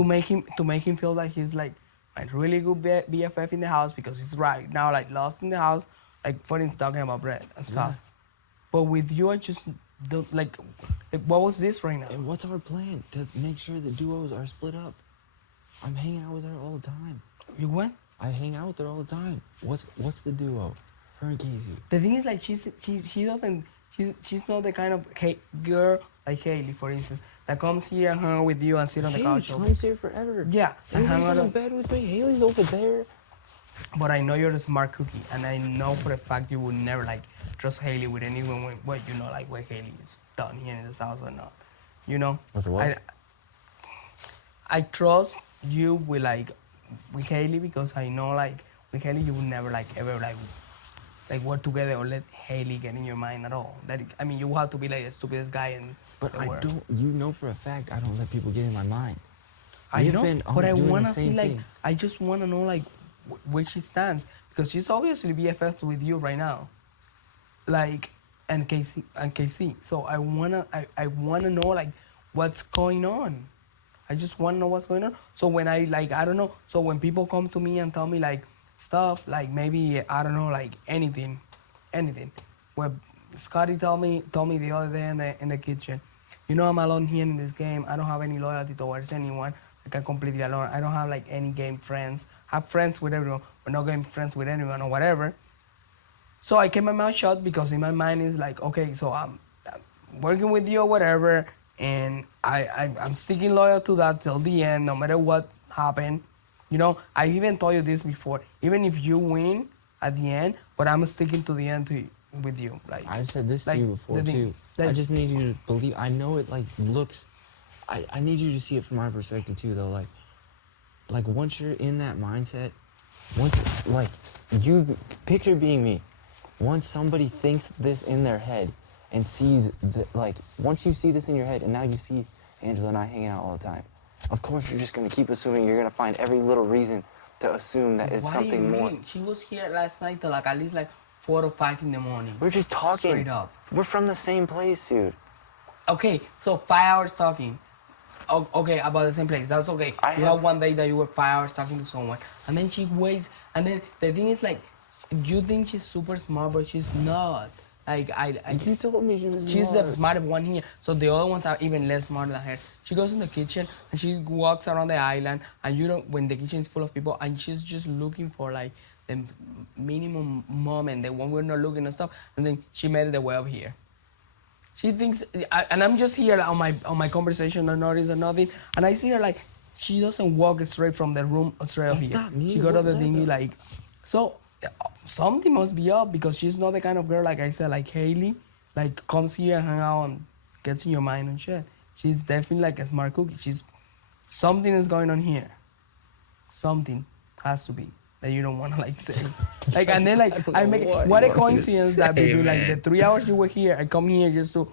to make him feel like he's like a really good BFF in the house because he's right now like lost in the house, like for instance talking about Brett and stuff. Yeah. But with you, I just don't like. What was this right now? And what's our plan to make sure the duos are split up? I'm hanging out with her all the time. You went. I hang out with her all the time. What's the duo? Her and Casey. The thing is, like, she doesn't, she's not the kind of girl like Haley, for instance, that comes here and hang out with you and sit on the Haley couch. comes here forever. Yeah, and hang Haley's out. in bed with me. Haley's over there. But I know you're a smart cookie, and I know for a fact you would never like trust Haley with anyone when what you know, like what Haley is done here in this house or not. You know. With what? I trust you with with Haley because I know like with Haley you would never like ever like work together or let Haley get in your mind at all. I mean, you will have to be like the stupidest guy in But the I world. don't. You know for a fact I don't let people get in my mind. I We've know, been but I doing the want to see same like thing. I just want to know like where she stands because she's obviously BFF with you right now, like and KC. So I wanna know like what's going on. I just wanna know what's going on. So when I don't know. So when people come to me and tell me like stuff like maybe I don't know like anything. Well, Scotty told me the other day in the kitchen. You know, I'm alone here in this game. I don't have any loyalty towards anyone. Like I'm completely alone. I don't have like any game friends. I have friends with everyone, but not game friends with anyone or whatever. So I kept my mouth shut because in my mind is like, okay, so I'm working with you or whatever, and I'm sticking loyal to that till the end, no matter what happened. You know, I even told you this before. Even if you win at the end, but I'm sticking to the end with you. Like I've said this to like, you before the thing- too. I like- just need you to believe. I know it like looks. I need you to see it from my perspective too, though. Like once you're in that mindset, once like you picture being me. Once somebody thinks this in their head and sees that, like once you see this in your head and now you see Angela and I hanging out all the time, of course you're just gonna keep assuming. You're gonna find every little reason to assume that it's What do something you more. mean? She was here last night till like at least like 4 or 5 in the morning. We're just talking. Straight up. We're from the same place, dude. Okay, so 5 hours talking. Okay, about the same place. That's okay. You have one day that you were 5 hours talking to someone, and then she waits. And then the thing is, like, you think she's super smart, but she's not. Like, You told me she was she's smart. the smart one here. So the other ones are even less smart than her. She goes in the kitchen and she walks around the island, and you don't. When the kitchen is full of people, and she's just looking for like the minimum moment, the one we're not looking and stuff, and then she made it the way up here. She thinks, and I'm just here on my conversation, no notice or nothing, and I see her like, she doesn't walk straight from the room straight up That's here. not me. She got What- up the that's thingy a- like, so something must be up because she's not the kind of girl like I said, like Haley, like comes here and hang out and gets in your mind and shit. She's definitely like a smart cookie. Something is going on here. Something has to be that you don't want to like say. Like, and then like I make what a coincidence that between like the 3 hours you were here, I come here just to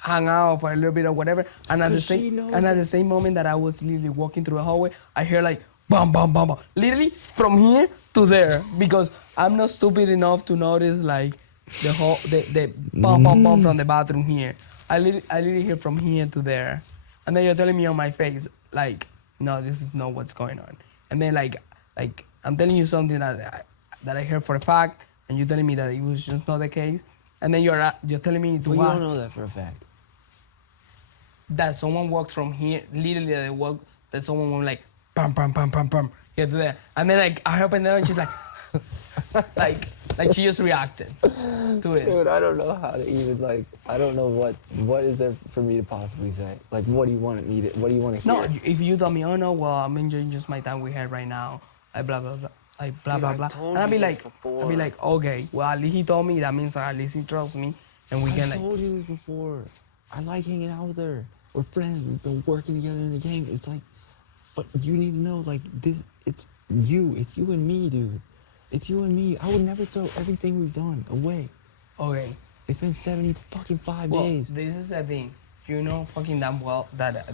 hang out for a little bit or whatever, and at the 'Cause she same knows and at the same moment that I was literally walking through the hallway, I hear like bam bam bam bam, literally from here to there, because I'm not stupid enough to notice like the bam bam bam from the bathroom here. I literally hear from here to there, and then you're telling me on my face like, no, this is not what's going on, and then like I'm telling you something that I heard for a fact, and you're telling me that it was just not the case, and then you're telling me to Well, you what? don't know that for a fact. That someone walked from here, literally that someone went like, pam, pam, pam, pam, pam, yeah, to there. And then like, I opened it and she's like, like she just reacted to it. Dude, I don't know how to even like. I don't know what is there for me to possibly say. Like, what do you want me to? What do you want to hear? No, if you tell me, oh no, well, I'm enjoying just my time with her right now, like blah, blah, blah, like blah, Dude, blah, I blah. told And I'll you be this like, before. I'll be like, okay, well, at least he told me, that means that at least he trusts me, and we I can like, told you this before. I like hanging out with her. We're friends. We've been working together in the game. It's like, but you need to know, like, this, it's you and me, dude. It's you and me. I would never throw everything we've done away. Okay. It's been 75 Well, days. this is the thing. You know fucking damn well that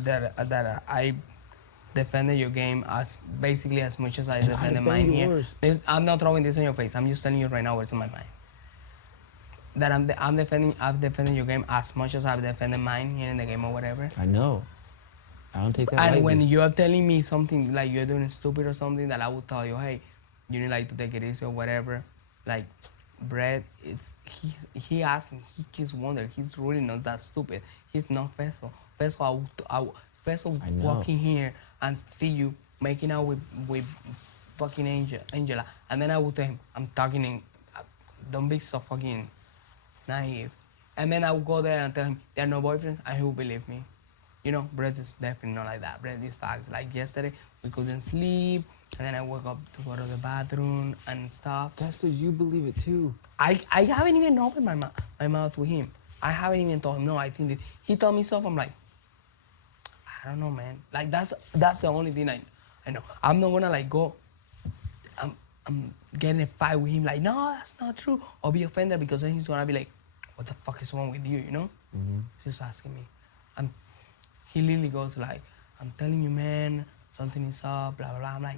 I defended your game as basically as much as I And I defended defend mine here. yours. I'm not throwing this in your face. I'm just telling you right now what's in my mind. That I've defended your game as much as I've defended mine here in the game or whatever. I know. I don't take that And lightly. when you're telling me something like you're doing stupid or something, that I would tell you, hey, you need like to take it easy or whatever. Like, Brett, he asked me, he keeps wondering, he's really not that stupid. He's not Peso. Peso I know. walk in here and see you making out with fucking Angela, and then I would tell him, I'm talking in, don't be so fucking naive. And then I would go there and tell him they're no boyfriends, and he would believe me. You know, Brett is definitely not like that. Brett is facts. Like yesterday, we couldn't sleep, and then I woke up to go to the bathroom and stuff. That's because you believe it too. I haven't even opened my mouth with him. I haven't even told him, no, I think that he told me stuff, I'm like, I don't know, man. Like, that's the only thing I know. I'm not gonna like go, I'm getting a fight with him, like, no, that's not true, or be offended, because then he's gonna be like, what the fuck is wrong with you, you know? Mm-hmm. Just asking me. He literally goes like, I'm telling you, man, something is up, blah, blah, blah. I'm like,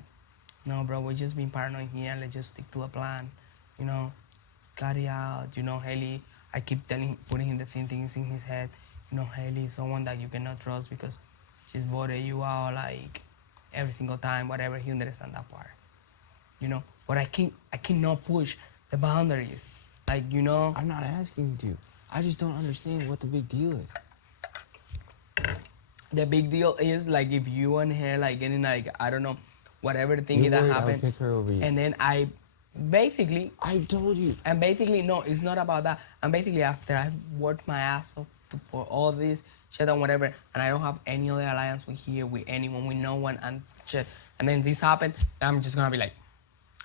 no, bro, we're just being paranoid here. Let's just stick to a plan, you know? Cut it out, you know, Haley. I keep putting him the same things in his head. You know, Haley is someone that you cannot trust because she's voted you out, like, every single time, whatever. He understands that part, you know? But I cannot push the boundaries. Like, you know? I'm not asking you to. I just don't understand what the big deal is. The big deal is, like, if you and her, like, getting, like, I don't know, whatever the thing You're that worried I would happened. pick her over you. And then I basically, told you. and basically, no, it's not about that. And basically, after I worked my ass off for all this shit and whatever, and I don't have any other alliance with anyone, with no one, and shit. And then this happened, I'm just gonna be like,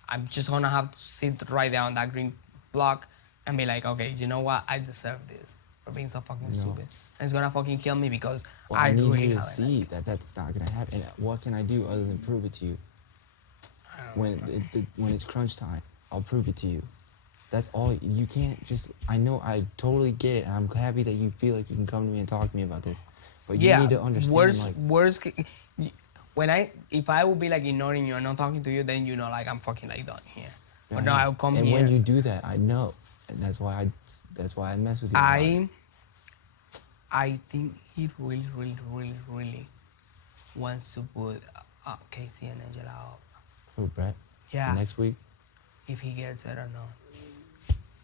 I'm just gonna have to sit right there on that green block and be like, okay, you know what? I deserve this for being so fucking stupid. And it's gonna fucking kill me because Well, I need really you to haven't. see that that's not gonna happen. And what can I do other than prove it to you? When it's crunch time, I'll prove it to you. That's all. You can't just. I know. I totally get it. And I'm happy that you feel like you can come to me and talk to me about this. But you need to understand. If I would be like ignoring you and not talking to you, then you know, like, I'm fucking like done here. Yeah, But no, I know. I'll come and here. when you do that, I know, and that's why I mess with you. a lot. I think he really, really, really, really wants to put Casey and Angela up. Who, Brett? Yeah, Next week. if he gets it or not.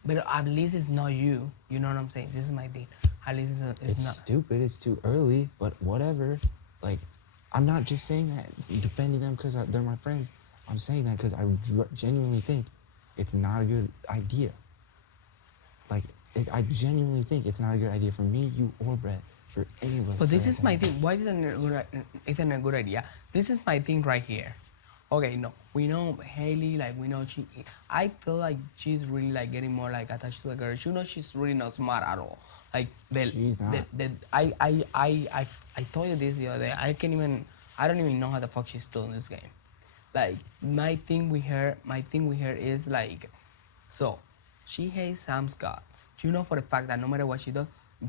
But at least it's not you. You know what I'm saying? This is my thing. At least it's It's not. stupid. It's too early. But whatever. Like, I'm not just saying that defending them because they're my friends. I'm saying that because I genuinely think it's not a good idea. Like, I genuinely think it's not a good idea for me, you, or Brett, for any of us. But this for is that my matter. thing. Why isn't a good idea? This is my thing right here. Okay, no, we know Haley, like, we know I feel like she's really, like, getting more, like, attached to the girl. You know, she's really not smart at all. Like, She's not. I told you this the other day. I don't even know how the fuck she's still in this game. Like, my thing with her is, like, so, she hates Sam's guts. Do you know for the fact that no matter what she does,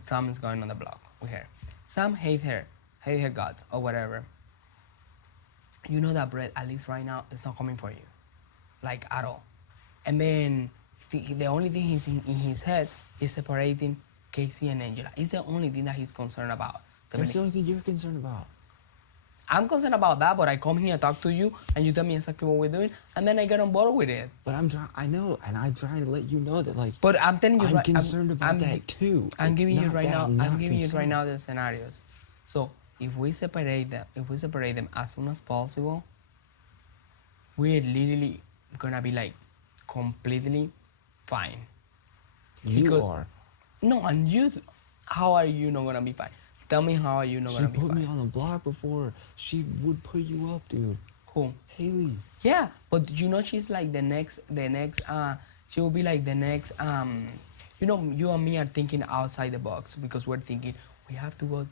Sam is going on the block with her. Sam hates her guts or whatever. You know that Brett, at least right now, is not coming for you, like, at all. And then the only thing he's in his head is separating Casey and Angela. It's the only thing that he's concerned about. That's the only thing you're concerned about. I'm concerned about that, but I come here, talk to you, and you tell me exactly what we're doing, and then I get on board with it. But I know, and I'm trying to let you know that, like, But I'm telling you, I'm right, concerned about that too. I'm It's giving you not right that now. I'm not I'm giving you right concerned. now the scenarios. So if we separate them as soon as possible, we're literally gonna be like completely fine. You because- are. No, and you, how are you not gonna be fine? Tell me, how are you not She gonna be put me fine? on the block before. She would put you up, dude. Who? Haley. Yeah, but you know she's like the next she will be like the next you know, you and me are thinking outside the box because we're thinking we have to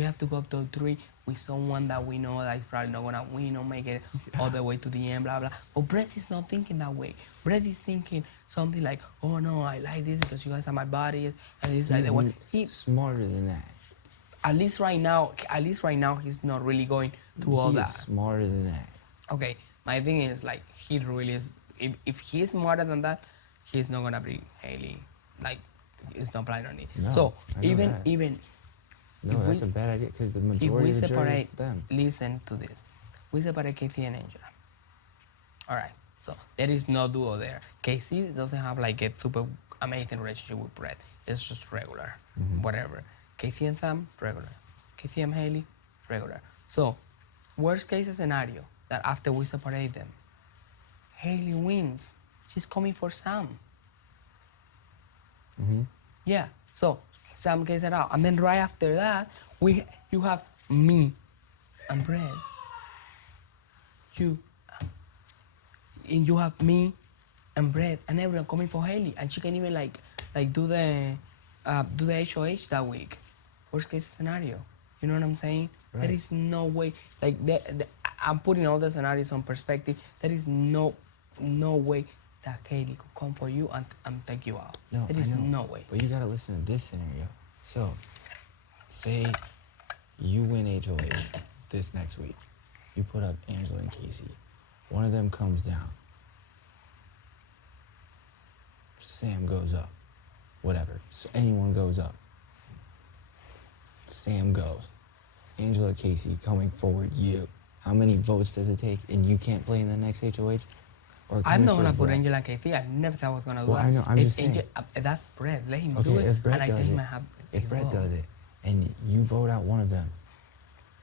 we have to go up to 3 with someone that we know that is probably not gonna win or make it all the way to the end, blah blah. But Brett is not thinking that way. Brett is thinking something like, oh no, I like this because you guys are my bodies, and it's like the one. He's smarter than that. At least right now, he's not really going through all He that. is smarter than that. Okay, my thing is like he really is. If he's smarter than that, he's not gonna bring Haley. Like, he's not planning on it. No, So I know that. even No, if that's we- a bad idea because the if majority we of the jury separate, is them. listen to this. We separate Casey and Angela. All right. So there is no duo there. Casey doesn't have like a super amazing relationship with Brett. It's just regular, whatever. Casey and Sam, regular. Casey and Haley, regular. So, worst case scenario that after we separate them, Haley wins. She's coming for Sam. Yeah. So Sam gets it out, and then right after that, you have me and Brett. You have me and Brett and everyone coming for Haley, and she can even like do the HOH that week. Worst case scenario. You know what I'm saying? Right. There is no way. Like I'm putting all the scenarios on perspective. There is no way that Haley could come for you and take you out. No, There I is know. no way. But you gotta listen to this scenario. So, say you win HOH this next week. You put up Angela and Casey. One of them comes down. Sam goes up. Whatever. So anyone goes up. Sam goes. Angela, Casey coming forward. You. How many votes does it take? And you can't play in the next HOH? Or I'm coming not for gonna put Brett? Angela and Casey. I never thought I was gonna do Well, that. I know, I'm If just saying. That's Brett. Let him Okay, do it. if Brett and I does tell him it, I have if his Brett vote. does it, and you vote out one of them,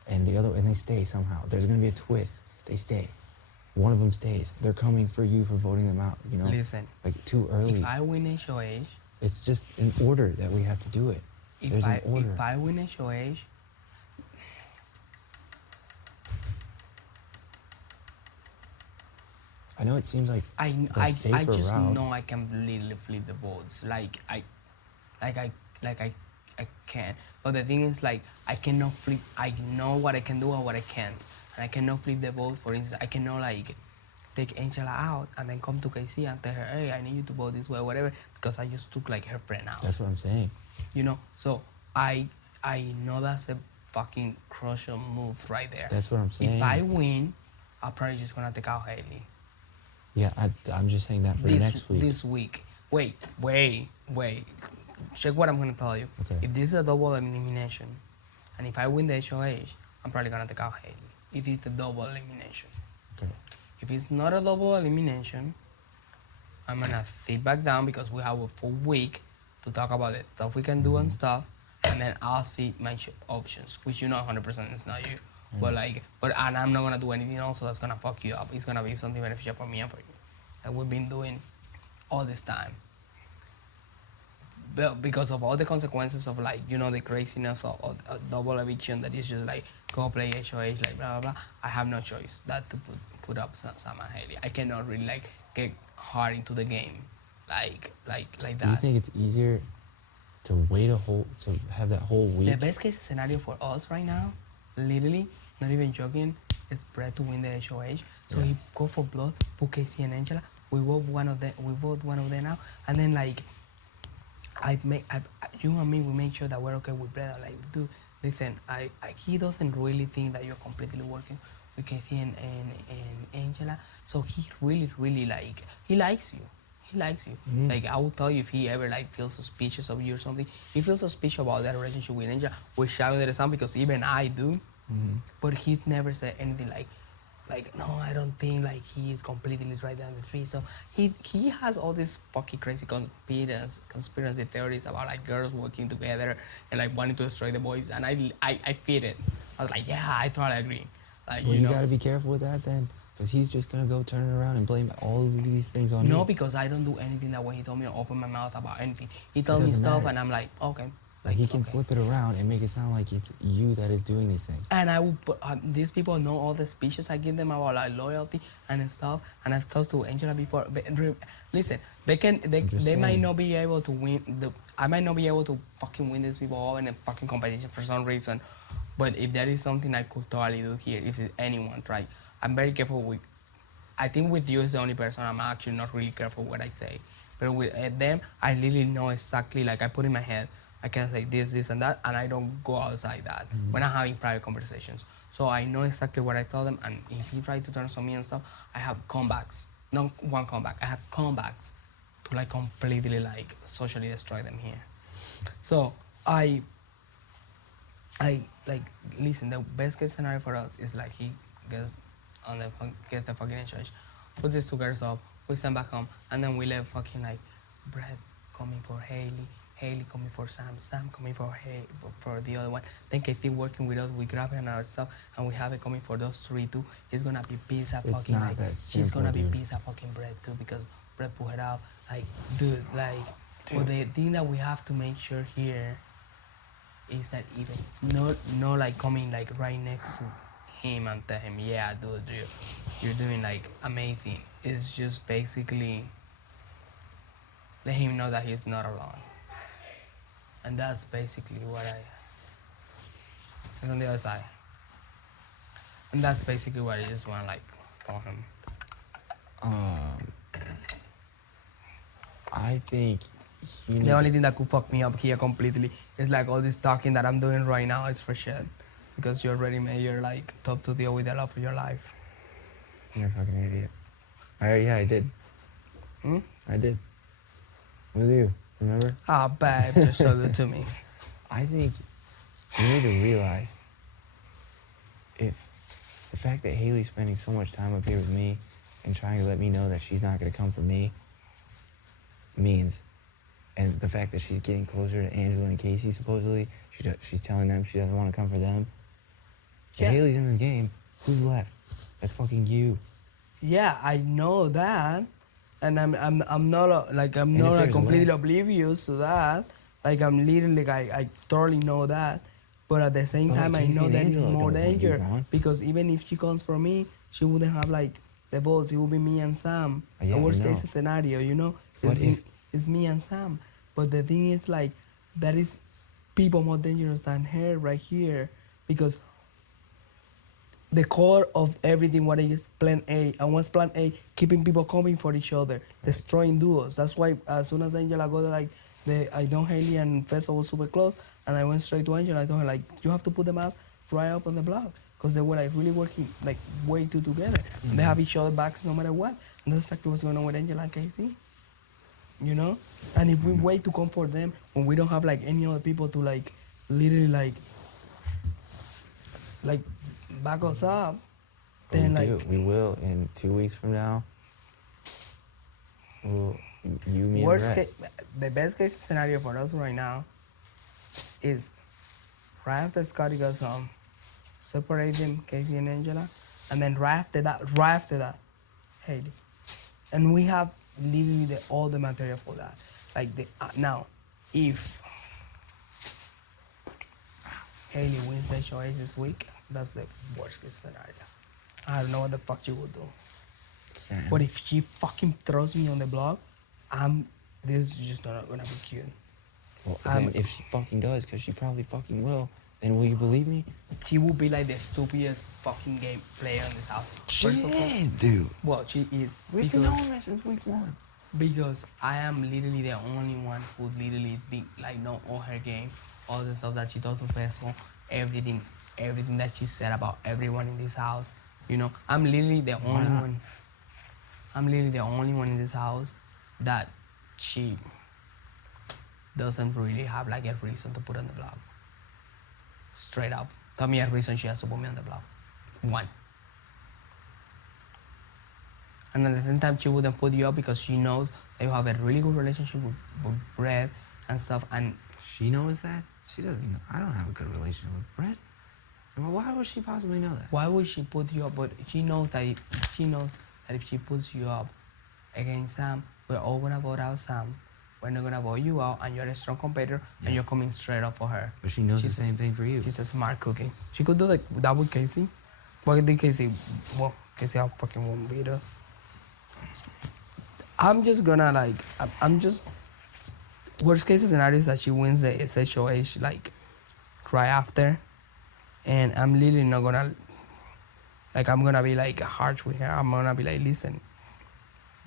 and the other, and they stay somehow, there's gonna be a twist. They stay. One of them stays. They're coming for you for voting them out. You know, Listen, like too early. if I win HOH, It's just an order that we have to do it. There's an order. if I win HOH, I know it seems like I the safer just route. know I can literally flip the votes. I can. But the thing is, like, I cannot flip. I know what I can do and what I can't, and I cannot flip the votes. For instance, I cannot like take Angela out and then come to Casey and tell her, hey, I need you to vote this way, or whatever, because I just took like her friend out. That's what I'm saying. You know. So I know that's a fucking crucial move right there. That's what I'm saying. If I win, I'm probably just gonna take out Haley. Yeah, I'm just saying that for next week. This week. Wait. Check what I'm gonna tell you. Okay. If this is a double elimination, and if I win the HOH, I'm probably gonna take out Haley. If it's a double elimination. Okay. If it's not a double elimination, I'm gonna sit back down because we have a full week to talk about the stuff we can do and stuff, and then I'll see my options, which you know 100% is not you. But and I'm not gonna do anything else that's gonna fuck you up. It's gonna be something beneficial for me and for you, like we've been doing all this time. But because of all the consequences of like the craziness of a double eviction that is just like go play HOH like blah blah blah. I have no choice that to put up Sam and Haley. I cannot really like get hard into the game, like that. Do you think it's easier to wait to have that whole week? The best case scenario for us right now, literally, not even joking, is Brett to win the HOH. So he go for blood, put Casey and Angela. We vote one of them out, and then like you and me, we make sure that we're okay with Brett. I'm like, dude, listen, he doesn't really think that you're completely working with Casey and Angela. So he really like he likes you. He likes you. Like I will tell you if he ever like feels suspicious of you or something. He feels suspicious about that relationship with Angela, which I understand because even I do. But he never said anything like no, I don't think like he is completely right down the street. So he has all these fucking crazy conspiracy theories about like girls working together and like wanting to destroy the boys, and I feed it. I was like, yeah, I totally agree. Like Well, you gotta be careful with that then, because he's just gonna go turn it around and blame all of these things on you. No, because I don't do anything that way. He told me to open my mouth about anything. He told me doesn't stuff, matter. and I'm like, okay. Like he can okay. flip it around and make it sound like it's you that is doing these things. And I will put, these people know all the speeches I give them about like loyalty and stuff. And I've talked to Angela before. But, listen, they saying. might not be able to win. I might not be able to fucking win these people all in a fucking competition for some reason. But if there is something I could totally do here, if it's anyone, right? I'm very careful with. I think with you is the only person I'm actually not really careful what I say. But with them, I really know exactly. Like I put in my head, I can say this, and that, and I don't go outside that when I'm having private conversations. So I know exactly what I tell them, and if he tries to turn on me and stuff, I have comebacks. Not one comeback. I have comebacks to like completely like socially destroy them here. So I like listen. The best case scenario for us is like he gets get the fucking in church, put these two girls up, we send back home, and then we let fucking like Brett coming for Haley coming for Sam coming for for the other one. Then Kathy working with us, we grab another stuff, and we have it coming for those three too. He's gonna be pissed at It's fucking not like that she's simple, gonna be dude. pissed at fucking Brett too because Brett put her out. Like, dude, like, but the thing that we have to make sure here is that even no like coming like right next to him and tell him, yeah, dude, you're doing like amazing. It's just basically let him know that he's not alone. And that's basically what it's on the other side. And that's basically what I just want to like tell him. I think you The only thing that could fuck me up here completely is like all this talking that I'm doing right now is for shit. Because you already made your like top to deal with the love of your life. You're a fucking idiot. I did. Hmm? I did. With you, remember? Ah, babe, you're so good to me. I think you need to realize if the fact that Haley's spending so much time up here with me and trying to let me know that she's not going to come for me means, and the fact that she's getting closer to Angela and Casey supposedly, she's telling them she doesn't want to come for them. Yeah. If Haley's in this game, who's left? That's fucking you. Yeah, I know that, and I'm not like I'm And if not like there's completely less- oblivious to that. Like I'm literally like I totally know that, but at the same But, like, time I Casey know and that it's Angela more don't want you danger gone. because even if she comes for me, she wouldn't have like the votes. It would be me and Sam. Yeah, The I worst know. case scenario, you know, But it's me and Sam. But the thing is like that is people more dangerous than her right here because the core of everything what is plan A and what's plan A, keeping people coming for each other, destroying duos. That's why as soon as Angela got like I know Haley and Fessa was super close and I went straight to Angela. I told her like you have to put them out right up on the block because they were like really working like way too together. And they have each other backs no matter what. And that's exactly what's going on with Angela and Casey. You know? And if we wait to comfort them when we don't have like any other people to like literally like back us up, But then we like do. We will in 2 weeks from now. We'll, you, me, and worst Brett. case, the best case scenario for us right now is right after Scotty goes home, separate them, Casey and Angela, and then right after that, Haley, and we have literally all the material for that. Like now, if Haley wins the choice this week, that's the worst case scenario. I don't know what the fuck you would do. Sam. But if she fucking throws me on the block, this is just not gonna be cute. Well, then if she fucking does, because she probably fucking will, then will you believe me? She will be like the stupidest fucking game player in this house. She First of all- is, dude. Well, she is We've been because, knowing that since week 1. because I am literally the only one who literally be like know all her game, all the stuff that she does to Vessel, everything that she said about everyone in this house. You know, I'm literally the only not? one. I'm literally the only one in this house that she doesn't really have like a reason to put on the block. Straight up. Tell me a reason she has to put me on the block. One. And at the same time, she wouldn't put you up because she knows that you have a really good relationship with Brett and stuff. And She knows that? She doesn't know. I don't have a good relationship with Brett. Well, why would she possibly know that? why would she put you up? But she knows that if she puts you up against Sam, we're all gonna vote out Sam. We're not gonna vote you out, and you're a strong competitor, and you're coming straight up for her. But she knows She's the same thing for you. She's a smart cookie. She could do like that with Casey. What did Casey? Well, Casey, I fucking won't beat her. I'm just gonna like. I'm just. Worst case scenario is that she wins the SHOH like right after, and I'm literally not gonna, like, I'm gonna be like harsh with her. I'm gonna be like, listen,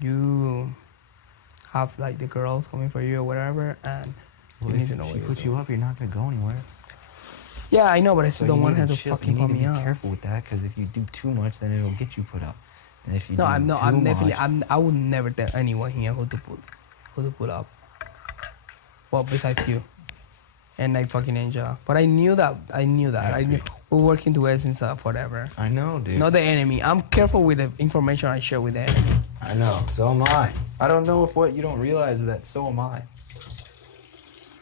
you have like the girls coming for you or whatever, and Well, you need if to know she what you're puts doing. you up, you're not gonna go anywhere. Yeah, I know, but I still So don't you want need her to chill- fucking you put need me to be up. careful with that, because if you do too much, then it'll get you put up. And if you No, do I'm not. too I'm definitely. much, I would never tell anyone here who to put up. Well, besides you, and like fucking Angela. But I knew that. I knew that. I knew we're working together since forever. I know, dude. Not the enemy. I'm careful with the information I share with the enemy. I know. So am I. I don't know if what you don't realize is that so am I.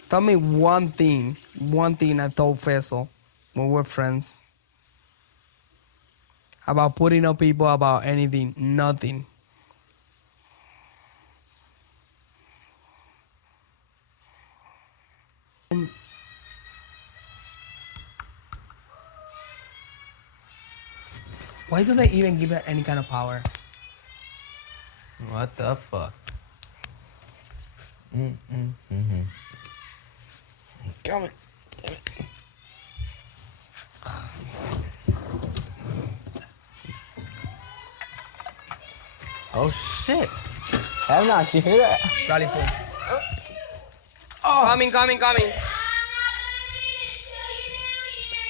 Tell me one thing I told Faisal when we're friends about putting up people, about anything, nothing. Why do they even give her any kind of power? What the fuck? Come on. Oh shit. Have not you hear that? Rally full. Oh. Coming.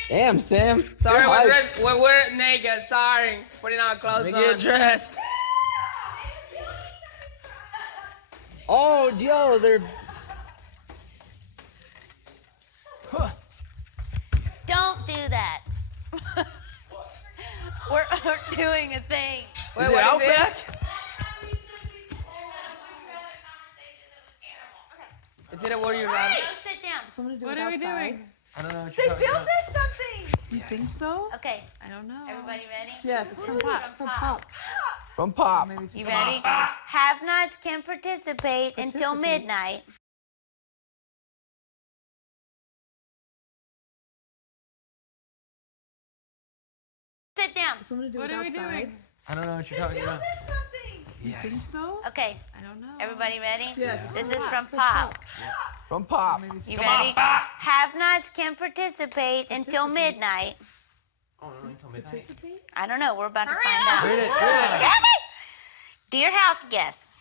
Damn, Sam. Sorry, You're hype. we're naked. Sorry, putting our clothes Let on. me get dressed. Oh, yo, they're. Don't do that. we're doing a thing. Wait, Is it what is Outback? it? Is it a warrior round? Go sit down. What are we doing? I don't know what They built us something. You think so? Okay, I don't know. everybody ready? Yes, it's from Pop. From Pop. You ready? Have-nots can participate until midnight. Sit down. What are we doing? I don't know what you're talking about. You think so? Okay, I don't know. everybody ready? Yes. This is from Pop. From Pop. You ready? Have-nots can participate until midnight. Participate? I don't know. We're about to find out. Read it. Dear house guests,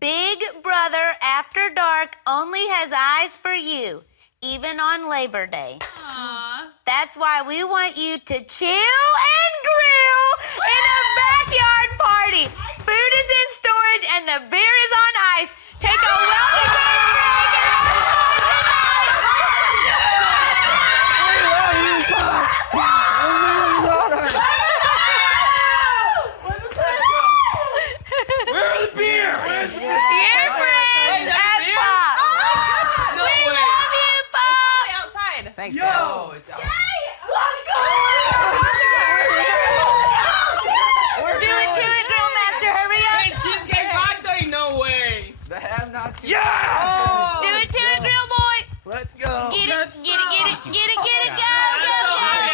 Big Brother After Dark only has eyes for you, even on Labor Day. Aww. That's why we want you to chill and grill in a backyard party. Food is in storage and the beer is on ice. Take a well-deserved break and Where are the beer? Dear friends at Pop. No We way. love you, Pop. Outside. Thanks. Yo. Do it to it, Grill Master. Hurry Hey, up. Cheesecake Factory, no way. The have not. Do it to it, Grill Boy. Let's go. Get it, get it, get it, get it, get it, go.